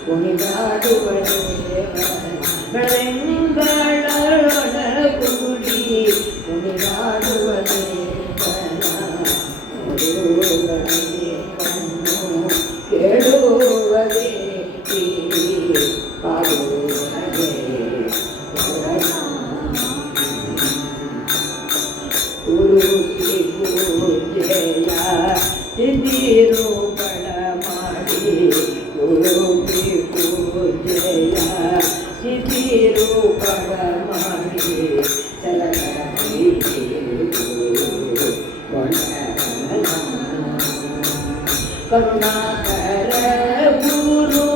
ಕುಣಿದಾಡುವ ಬೆಳದಿಂಗಳೊಳ ಕೂಡಿ ಕುಣಿದಾಡುವ ಕೇಳುವರೆ ಪಾಡುವರೆ ಗುರುತಿ ಪೂಜೆಯ ತಿರುಗಳ ಮಾಡಿ ಗುರುತಿ ಪೂಜೆಯ ತಿರುಗಳ ಮಾಡಿ ಕರುಣಾಕರ ಗುರು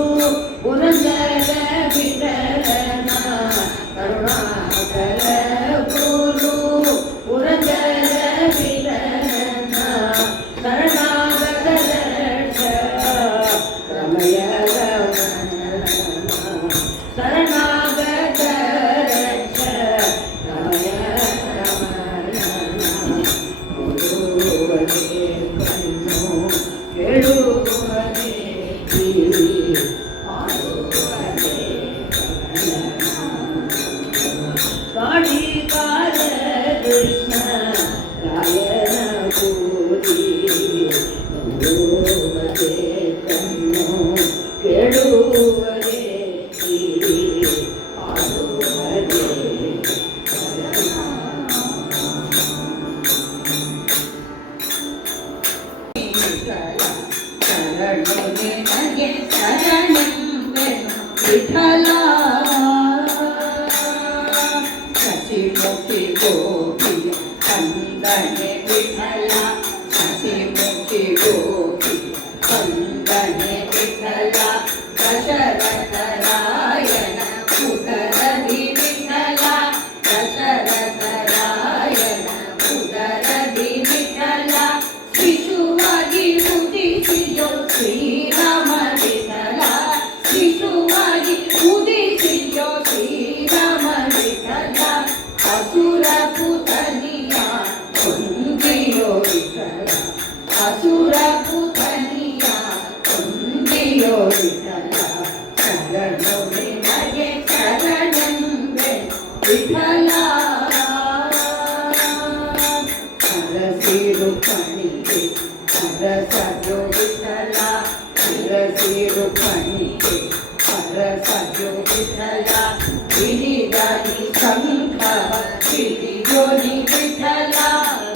ಪುರಂದರ ವಿಠಲನ ಕರುಣಾಕರ ಗುರು ಪುರಂದರ ವಿಠಲನ ಶರಣಾಗತ ರಮಯ ಶರಣಾಗತ ರಮಯ ಕಾಳಿಕಾರ ಕೃಷ್ಣ ರಾಯನ ಪೂಜಿ ಕಣ್ಣು ಕೇಳುವರೆ ಆಡುವರೆ ವಿಠಲ ಶಶಿಮುಖಿ ಗೋಪಿ ಕಂದನೆ ವಿಠಲ ಶಶಿಮುಖಿ ಗೋಪಿ ಕಂದನೆ ವಿಠಲ ದಶರಥ ರಾಯನ ಪುಟರದಿ ವಿಠಲ ದಶರಥ ರಾಯನ ಪುಟರದಿ ವಿಠಲ ಶಿಶುವಾಗಿ ಉದಿಸಿಯೋ ಶ್ರೀರಾಮ ವಿಠಲ ಶಿಶುವಾಗಿ ಉದಿಸಿಯೋ ಶ್ರೀರಾಮ ವಿಠಲ ಅಸುರ ಪುತನಿಯ ಕೊಂದಿಯೋ ವಿಠಲ ಅಸುರ ಪುತನಿಯ ಕೊಂದಿಯೋ ವಿಠಲ ಶರಣು ನಿನಗೆ ಶರಣೆಂಬೆ ವಿಠಲ ಹರಸಿರು ಪಣಿಗೆ ಹರಸಜೋ ವಿಠಲ ಹರಸಿರು ಪಣಿಗೆ ಹರಸಜೋ ವಿಠಲ ಗಿರಿಧಾರಿ ಸಂಭವ ಗಿರಿಯೋನಿ ವಿಠಲ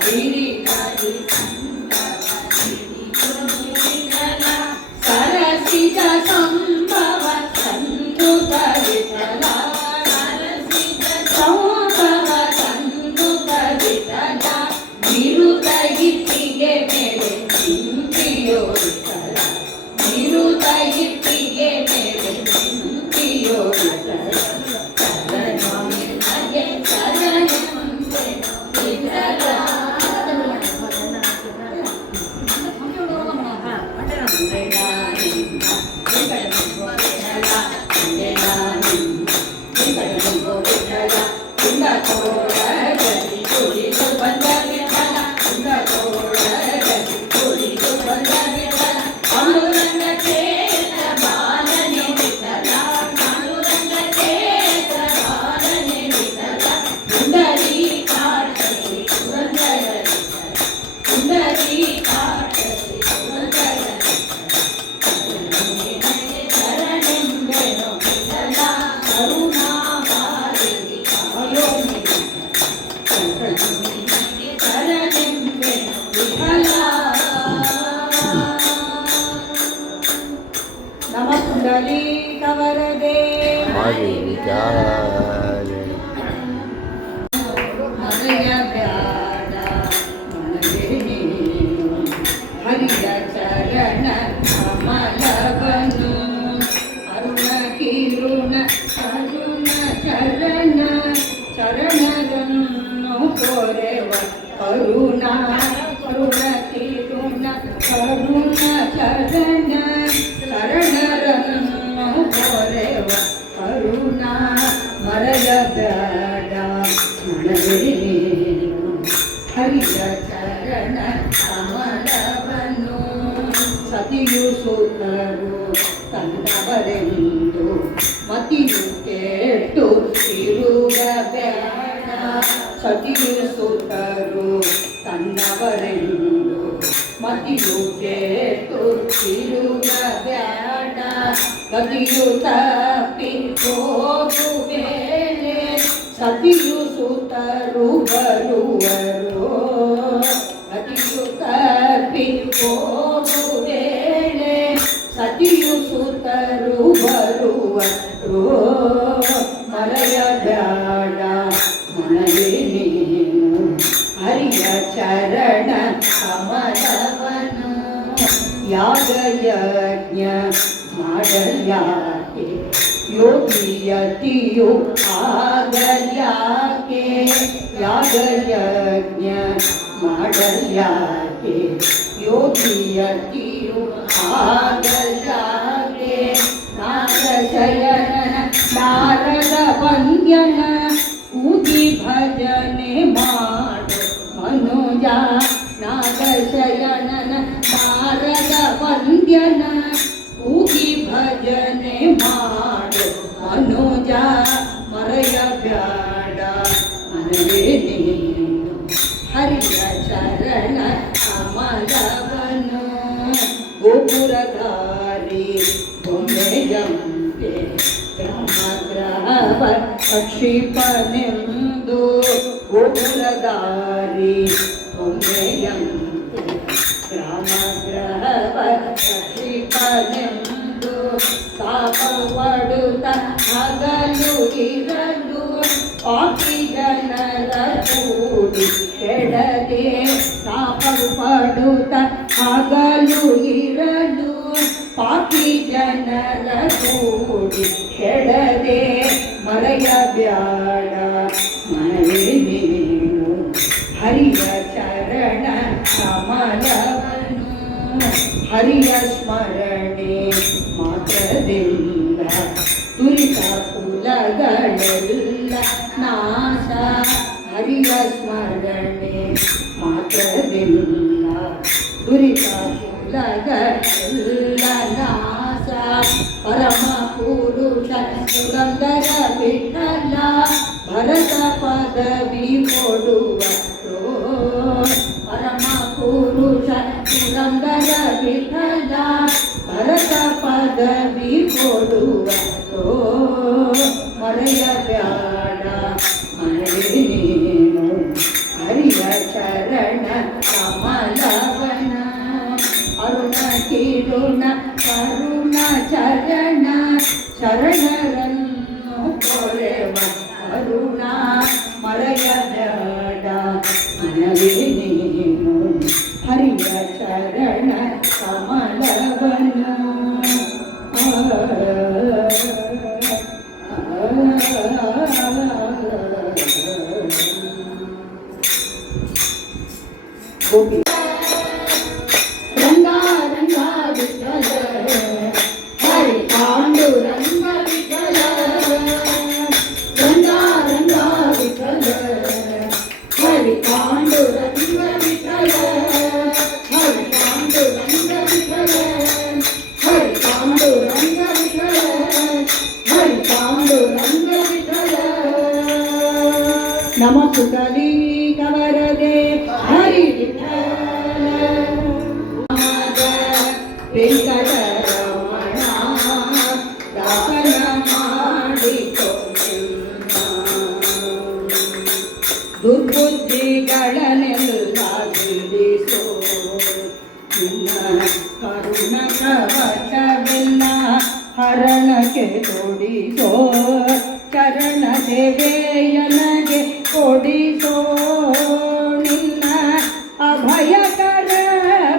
ಗಿರಿಧಾರಿ ಸರಸಿದ ಸಂಭವ ಸಂದುತ ವಿಠಲ ಸಂಭವ ಸಂದುತ ವಿಠಲ ನಿರುತ ಇಟ್ಟಿಗೆ ಮೇಲೆ ಚಿಂತಿಯೋ ವಿಠಲ ನಿರುತ ಇಟ್ಟಿಗೆ ಮೇಲೆ ಚಿಂತಿಯೋ ವಿಠಲ ಕವರದೆ ಮನೆಯ ಬ್ಯಾಡ ಮನಗೆ ನೀನು ಹರಿಯ ಚರಣ ಕಮಲವನು ಅರುಣ ಕಿರುಣ ಅರುಣ ಚರಣ ಚರಣರನ್ನು ಕೋರೆವ ಕರುಣ ಕರುಣ ಕಿರುಣ ಕರುಣ ಚರಣ ಶರಣರನ್ನು ಕೋರೆವ ಕರುಣ ಮರೆಯ ಬ್ಯಾಡ ಮನಗೆ ನೀನು ಹರಿಯ ಚರಣ ಕಮಲವನು ಸತಿಯು ಸುತರು ತಂದವರೆಂದು ಮತಿಯು ಕೇಟ್ಟು ಇರುವ ಬ್ಯಾಡ ಸತಿಯು ಸುತರು ತನ್ನವರೆಂದು ಮತಿಯು ಕೇಟ್ಟು ಇರುವ ಬ್ಯಾಡ ಗತಿಯು ತಪ್ಪಿ ಹೋಗುವೇನೆ ಸತಿಯು ಸುತರು ಬರುವರು ಗತಿಯು ತಪ್ಪಿ ಹೋಗುವೇನೆ ಸತಿಯು ಸುತರು ಬರುವರು ಮರೆಯ ಬ್ಯಾಡ ಮನಗೆ ನೀನು ಹರಿಯ ಚರಣ ಕಮಲವನು ಯಾಗಯಜ್ಞ ಮಾಡಲ್ಯಾಕೆ ಯೋಗಿಯತಿಯು ಆಗಲ್ಯಾಕೆ ಯಾಗಯಜ್ಞ ಮಾಡಲ್ಯಾಕೆ ಯೋಗಿಯತಿಯು ಆಗಲ್ಯಾಕೆ ನಾಗಶಯನ ನಾರದ ವಂದ್ಯನ ಕೂಗಿ ಭಜನೆ ಮಾಡು ಮನುಜ ನಾಗಶಯನನ ನಾರದ ವಂದ್ಯನ ಕೂಗಿ ಭಜನೆ ಮಾಡು ಮನುಜ ಮರೆಯ ಬ್ಯಾಡ ಮನಗೆ ನೀನು ಹರಿಯ ಚರಣ ಕಮಲವನು ಗೋಪುರಧಾರಿ ಬೊಂಬೆಯಂತೆ ಗ್ರಹವ ಪ್ರಕ್ಷಿಪನೆಂದು ಗೋಪುರಧಾರಿ ಬೊಂಬೆಯಂತೆ ಗ್ರಾಮಗ್ರಹವ ಪ್ರಕ್ಷಿಪನೆಂದು ತಾಪವಡುತ್ತ ಹಗಲು ಇರಲು ಪಾಪಿ ಜನರ ಕೂಡಿ ಕೆಡದೆ ತಾಪವಡುತ್ತ ಹಗಲು ಇರಲು ಪಾಪಿ ಜನರ ಕೂಡಿ ಕೆಡದೆ ಮರೆಯ ಬ್ಯಾಡ ಮನಗೆ ನೀನು ಹರಿಯ ಚರಣ ಕಮಲವನು ಹರಿಯ ಸ್ಮರಣೆ ಮಾತ್ರದಿಂದ ದುರಿತ ಕುಲಗಳೆಲ್ಲ ನಾಶ ಹರಿಯ ಸ್ಮರಣೆ ಮಾತ್ರದಿಂದ ದುರಿತ ಕುಲಗಳೆಲ್ಲ ನಾಶ ಪರಮ ಪುರುಷ ಸುರಂದರ ವಿಠಲ ಭರತ ಪದವಿ ಕೊಡುವರು ಪರಮ ಪುರುಷ ಸುರಂದರ ವಿಠಲ ಭರತ ಪದವಿ ಕೊಡುವರು ಮರೆಯ ಮನವೇ ನೀನು ಹರಿಯ ಚರಣ ಕಮಲವನ ಅರುಣ ಕಿರುಣ ಕರುಣ ಚರಣ ಶರಣರನ್ನು ಕೊರೆವ ಅರುಣ ಮರೆಯಬೇಡ ಮನವೇ ನೀನು ಹರಿಯ ಚರಣ ಕಮಲವನ ರಂಗ ರಂಗ ವಿಠಲ ಹರಿ ಪಾಂಡುರಂಗ ವಿಠಲ ರಂಗ ರಂಗ ವಿಠಲ ಹರಿ ಪಾಂಡುರಂಗ ವಿಠಲ ಹರಿ ಪಾಂಡುರಂಗ ವಿಠಲ ಹರಿ ಪಾಂಡುರಂಗ ವಿಠಲ ಹರಿ ಪಾಂಡುರಂಗ ವಿಠಲ ನಮ ಸುಖಲಿ ಕವರದೆ ಹರಿ ವಿಠಲ ವೆಂಕಟರಮಣ ದಾಸನ ಮಾಡಿಕೊಂಡ ದುರ್ಬುದ್ಧಿಗಳನ್ನೆಲ್ಲ ತಿಳಿಸೋ ನಿನ್ನ ಕರುಣ ಕವಚವೆಲ್ಲ ಹರಣಕ್ಕೆ ತೊಡಿಸೋ ಚರಣ ಸೇವೆಯನಗೆ ಕೊಡಿಸೋ ನಿನ್ನ ಅಭಯಕರ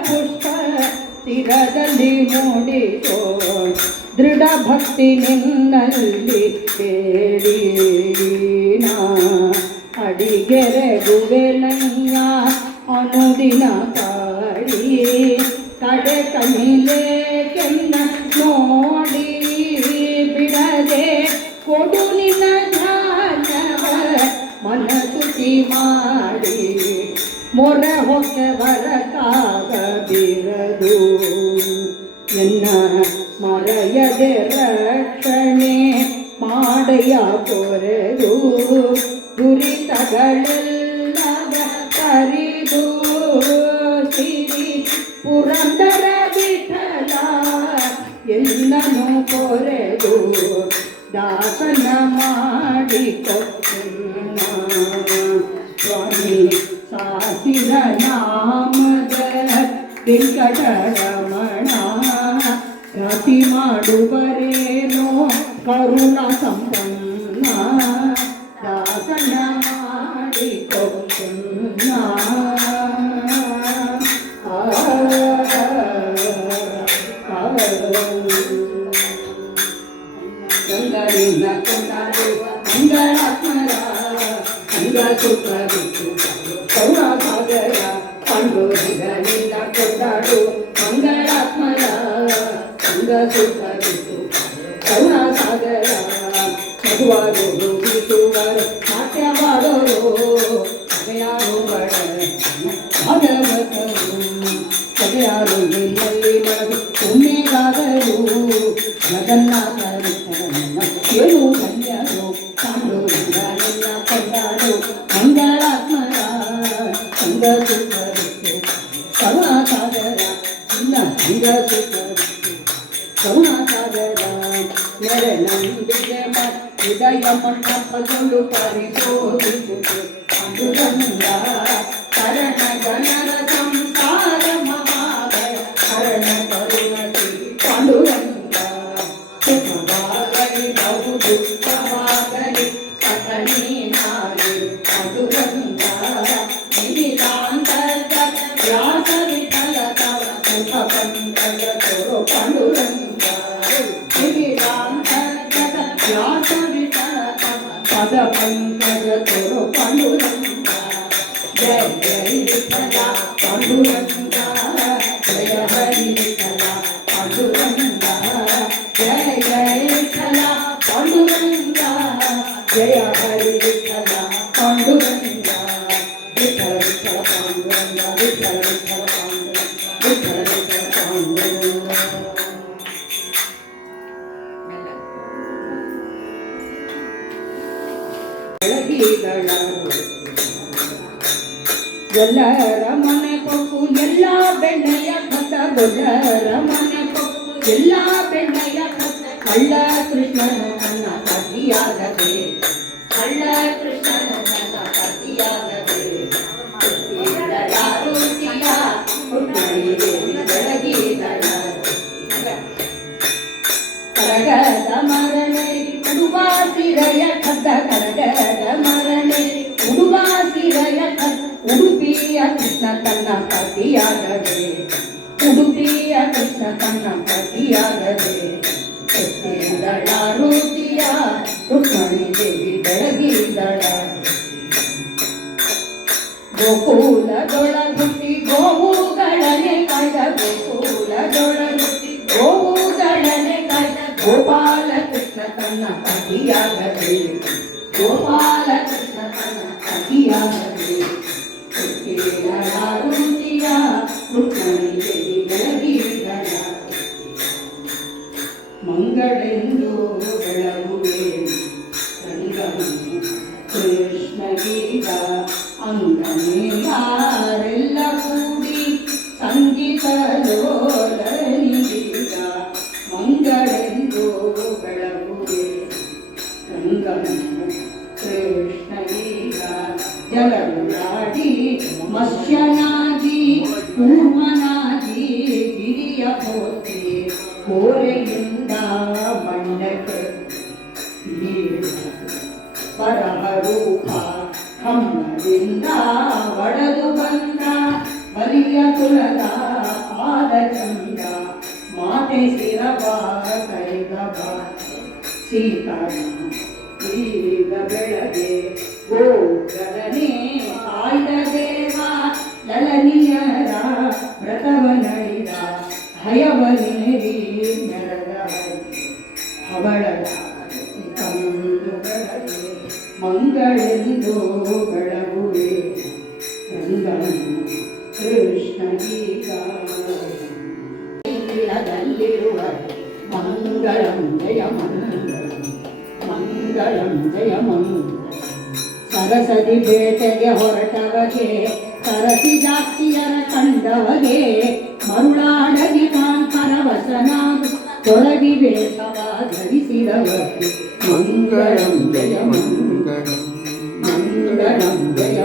ಪುಷ್ಪ ಶಿರದಲ್ಲಿ ಮೂಡಿಸೋ ದೃಢ ಭಕ್ತಿ ನಿನ್ನಲ್ಲಿ ಬೇಡಿ ನಾ ಅಡಿಗೆರೆಗುವೆನಯ್ಯ ಅನುದಿನ ಕಾಡಿ ಕಡೆ ಕಣಿಲೆ ಕೆನ್ನ ನೋಡಿ ಬಿಡದೆ ಕೊಡು ನಿನ್ನ ಧ್ಯಾನವ ಮನಸುತಿ ಮಾಡಿ ಮೊರ ಹೊಕ್ಕವರ ಕಾಗದಿರದು ಎನ್ನ ಮರೆಯದೆ ರಕ್ಷಣೆ ಮಾಡಯ ಕೊರೆದು ದುರಿತಗಳೆಲ್ಲ ಕರಿದು ಸಿರಿ ಪುರಂದರ ವಿಠಲ ಎಲ್ಲನೂ ಕೊರೆದು ದಾಸನ ಮಾಡಿಕೊಟ್ಟೆನ್ನ ಸ್ವಾಮಿ ಸಾಸಿರ ನಾಮದ ವೆಂಕಟರಮಣ ರತಿ ಮಾಡುವರೇನೋ ಕರುಣ ಸಂಪನ್ನ ದಾಸನ ಮಾಡಿಕೊಟ್ಟೆನ್ನ ಗಂಗರಿನ ಕೊಂಡಾಡು ಮಂಗಳಾತ್ಮರ ಅಂಗ ಸುಖ ಬಿಟ್ಟು ಕರುಣಾಸಾಗರ ಪಾಂಡುರಂಗನಿಂದ ಕೊಂಡಾಡು ಮಂಗಳಾತ್ಮರ ಅಂಗ ಸುಖ ಬಿಟ್ಟು ಕರುಣಾಸಾಗರ ಮಧುವಾಗೋರು ಬೀಸುವರು ನಾಟ್ಯವಾಡೋರು ಸದೆಯಾರು ಭಾಗವತರು ಸದೆಯಾರು ನಿನ್ನಲ್ಲಿ ಬರದು ಪುಣ್ಯಗಾದರು ಜಗನ್ನಾಥರು ಕೇಳು ಧನ್ಯರು ಪಾಂಡುರಂಗನಿಂದ ಕೊಂಡಾಡು ಮಂಗಳಾತ್ಮರ ಅಂಗ ಸುಖ ಬಿಟ್ಟು ಕರುಣಾಸಾಗರ ಇಲ್ಲ ಅಂಗ ಸುಖ ಬಿಟ್ಟು ಕರುಣಾಸಾಗರ ನೆರೆ ನಂಬಿಕೆ ಹೃದಯ ಮಂಟಪಗಳು ಪರಿಶೋಧಿಸುತ್ತೆ ಪಾಂಡುರಂಗ ಕರಣ ಜನರ ಸಂಸಾರ ಮಹಾಭಯ ಕರಣ ಕರುಣಸಿ ಪಾಂಡುರಂಗ ಸುಖವಾಗಲಿ ಬಹು ದುಃಖವಾಗಲಿ ಸಕಲೀ ನಾಡಿ ಪಾಂಡುರಂಗ ನಿಮಿತಾಂತರ್ಗ ವ್ಯಾಸ ವಿಠಲ ತವ ಸುಖ ಪಂಕಜ ತೋರೋ ಪಾಂಡುರಂಗ ನಿಮಿತಾಂತರ್ಗ ವ್ಯಾಸ ವಿಠಲ ತವ ಪದ ಪಂಕಜ ತೋರೋ ಪಾಂಡುರಂಗ ಜಯ ಜಯ ವಿಠಲ ಪಾಂಡುರಂಗ ಜಯ ಹರಿ ವಿಠಲ ಪಾಂಡುರಂಗ ಜಯ ಜಯ ವಿಠಲ ಪಾಂಡುರಂಗ ಜಯ ಹರಿ ವಿಠಲ ಪಾಂಡುರಂಗ ವಿಠಲ ವಿಠಲ ಪಾಂಡುರಂಗ ವಿಠಲ ವಿಠಲ ಪಾಂಡುರಂಗ ವಿಠಲ ವಿಠಲ ಪಾಂಡುರಂಗ ಬೆಳಗಿಗಳ ಗೊಲ್ಲರ ಮನೆ ಕೊಕ್ಕು ಎಲ್ಲ ಬೆಣ್ಣೆಯ ಕಥ ಗೊಲ್ಲರ ಮನೆ ಕೊಕ್ಕು ಎಲ್ಲ ಬೆಣ್ಣೆಯ ಕಥ ಕಳ್ಳ ಕೃಷ್ಣನು ನನ್ನ ಪತಿಯಾಗದೆ ತನ್ನ ಪತಿಯಾಗದೆ ಉಡುಪಿಯ ಕೃಷ್ಣ ತನ್ನ ಪತಿಯಾಗದೆ ಎತ್ತಿದಳಾರುತಿಯ ರುಕ್ಮಣಿ ದೇವಿ ಬೆಳಗಿದಳ ಗೋಕುಲದೊಳಗುಟ್ಟಿ ಗೋವುಗಳನೆ ಕಾಯ್ದ ಗೋಕುಲದೊಳಗುಟ್ಟಿ ಗೋವುಗಳನೆ ಕಾಯ್ದ ಗೋಪಾಲ ಕೃಷ್ಣ ತನ್ನ ಪತಿಯಾಗದೆ ಗೋಪಾಲ ಕೃಷ್ಣ ತನ್ನ ಪತಿಯಾಗದೆ ಎತ್ತಿದಳಾರುತಿಯ ರುಕ್ಮಣಿ ದೇವಿ ಬೆಳಗಿದಳ ಮಂಗಳೆಂದು ಬೆಳಗುವೆ ರಂಗವನ್ನು ಕೃಷ್ಣಗೀತ ಅಂಗನೆಯಾರೆಲ್ಲ ಕೂಡಿ ಸಂಗೀತ ಲೋಲನಿಗೀಗ ಮಂಗಳೆಂದು ಬೆಳಗುವೆ ರಂಗವನ್ನು ಕೃಷ್ಣಗೀತ ಜಲಗುಲಾಡಿ ಮತ್ಸ್ಯನಾಗಿ ಕೂರ್ಮನಾಗಿ ಗಿರಿಯ ಪೋತೆ ಕೋರೆಯಿಂದ ಮಂಡಕ್ಕೆ ಪರಮರೂಪ ಹಮ್ಮದಿಂದ ಒಡೆದು ಬಂದ ಬಲಿಯ ಕುಲದ ಪಾದ ಚಂದ ಮಾತೆ ಶಿರವ ಕೈಗಬ ಸೀತಾರಾಮ ಈಗ ಬೆಳಗ್ಗೆ ಗೋಗರನೆ ಆಯ್ದ ದೇವ ಲಲನಿಯರ ವ್ರತವ ನಡೆದ ಭಯವನೇರಿ ನೆರೆದ ಅವಳದ ತಂದು ಬೆಳಗ್ಗೆ ಮಂಗಳೆಂದು ಬೆಳಗುವೆ ರಂಗನು ಕೃಷ್ಣಗೀಗ ದಲ್ಲಿರುವ ಮಂಗಳಂ ಜಯ ಮಂಗಳಂ ಜಯ ಸರಸದಿ ಬೇಟೆಗೆ ಹೊರಟವಗೆ ಸರಸಿ ಜಾತಿಯರ ಕಂಡವಗೆ ಮರುಳಾಡಗಿ ಕಾಂತರವಸನಾಗಿ ತೊಡಗಿ ವೇಷವ ಧರಿಸಿದವಗೆ ಮಂಗಳಂ ಜಯ ಮಂಗಳಂ ಜಯ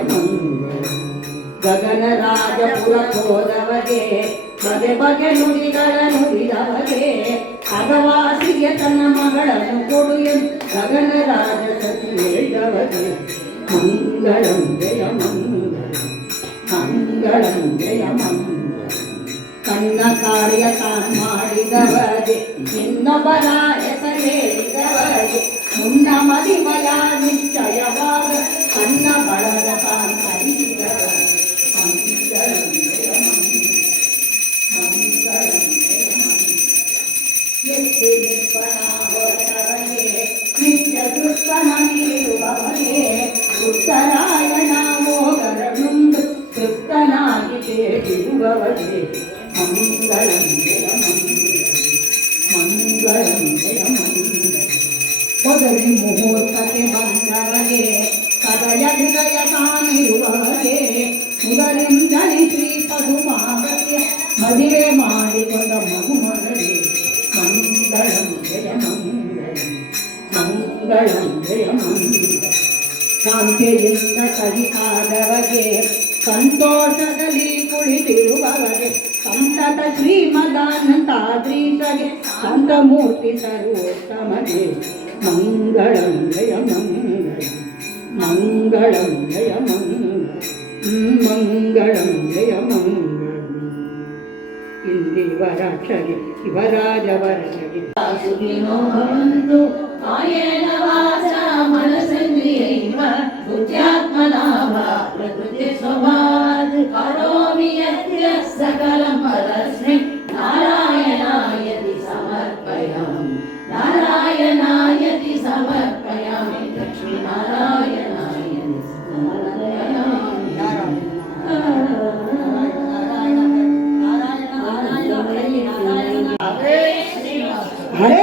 ಗಗನ ರಾಜಪುರ ಹೋದವಗೆ ಬಗೆ ಬಗೆ ನುಡಿಗಳ ನುಡಿದವಗೆ ಅಗವಾಸಿಗೆ ತನ್ನ ಮಗಳನ್ನು ಕೊಡು ಎಂದು ಗಗನ ರಾಜ ಸತಿ ಹೇಳಿದವಗೆ ಮಂಗಳಂ ಜಯ ಮಂಗಳಂ ಜಯ ತನ್ನ ಕಾರ್ಯ ತಾನು ಮಾಡಿದವಗೆ ಇನ್ನೊಬ್ಬರ ಹೆಸರು ಹೇಳಿದವಗೆ ಮುನ್ನ ಮದಿಮಯ ನಿಶ್ಚಯವಾಗ ತನ್ನ ಬಳಗ ತಾನು ಕಲಿಸಿದವಗೆ ಮಂಗಳಂ ಜಯ ಮಂಗಳಂ ಜಯ ಎತ್ತಿ ನಿರ್ಪಣ ಹೊರಟವಗೆ ನಿತ್ಯ ದುಷ್ಟನ ನೀಡುವವಗೆ ಉತ್ತರಾಯಣ ಮೋಗರನುಂದು ತೃಪ್ತನಾಗಿ ಬೇಡಿರುವವಗೆ ಮಂಗಳಂ ಜಯ ಮಂಗಳಂ ಜಯ ಮೊದಲಿ ಮುಹೂರ್ತಕ್ಕೆ ಬಂದವಗೆ ಕದಯ ಹೃದಯ ತಾನಿರುವವಗೆ ಮೊದಲಿಂದಲೇ ಶ್ರೀ ಪದುಮಾವತಿಯ ಮದುವೆ ಮಾಡಿಕೊಂಡ ಮಗುಮಗಳೇ ಮಂಗಳಂ ಜಯ ಮಂಗಳಂ ಜಯ ಶಾಂತಿಯಿಂದ ಸಹಿತಾದವಗೆ ಸಂತೋಷದಲ್ಲಿ ಕುಳಿತಿರುವವಗೆ ಸಂತತ ಶ್ರೀಮದಾನಂತಾದ್ರೀಶಗೆ ಸಂತಮೂರ್ತಿ ಸರ್ವೋತ್ತಮಗೆ ಮಂಗಳಂ ಜಯ ಮಂಗಳಂ ಜಯ ಮಂಗಳಂ ಜಯ ಇಂದಿವರಾಕ್ಷಗೆ ಶಿವರಾಜವರನಿಗೆ ಸುಖಿನೋಂದು ಕಾಯೇನ ವಾಚ ಮನಸೇಂದ್ರಿಯೈವ ಬುದ್ಧ್ಯಾತ್ಮನಾಭ ಪ್ರಕೃತಿ ಸ್ವಭಾವಾತ್ ಕರೋಮಿ ಯತ್ಯ ಸಕಲಂ ಪರಸ್ಮೈ ನಾರಾಯಣಾಯತಿ ಸಮರ್ಪಯಾಮಿ ನಾರಾಯಣಾಯತಿ ಸಮರ್ಪಯಾಮಿ ಲಕ್ಷ್ಮೀ ನಾರಾಯಣಾಯತಿ ಸಮರ್ಪಯಾಮಿ ಹರೇ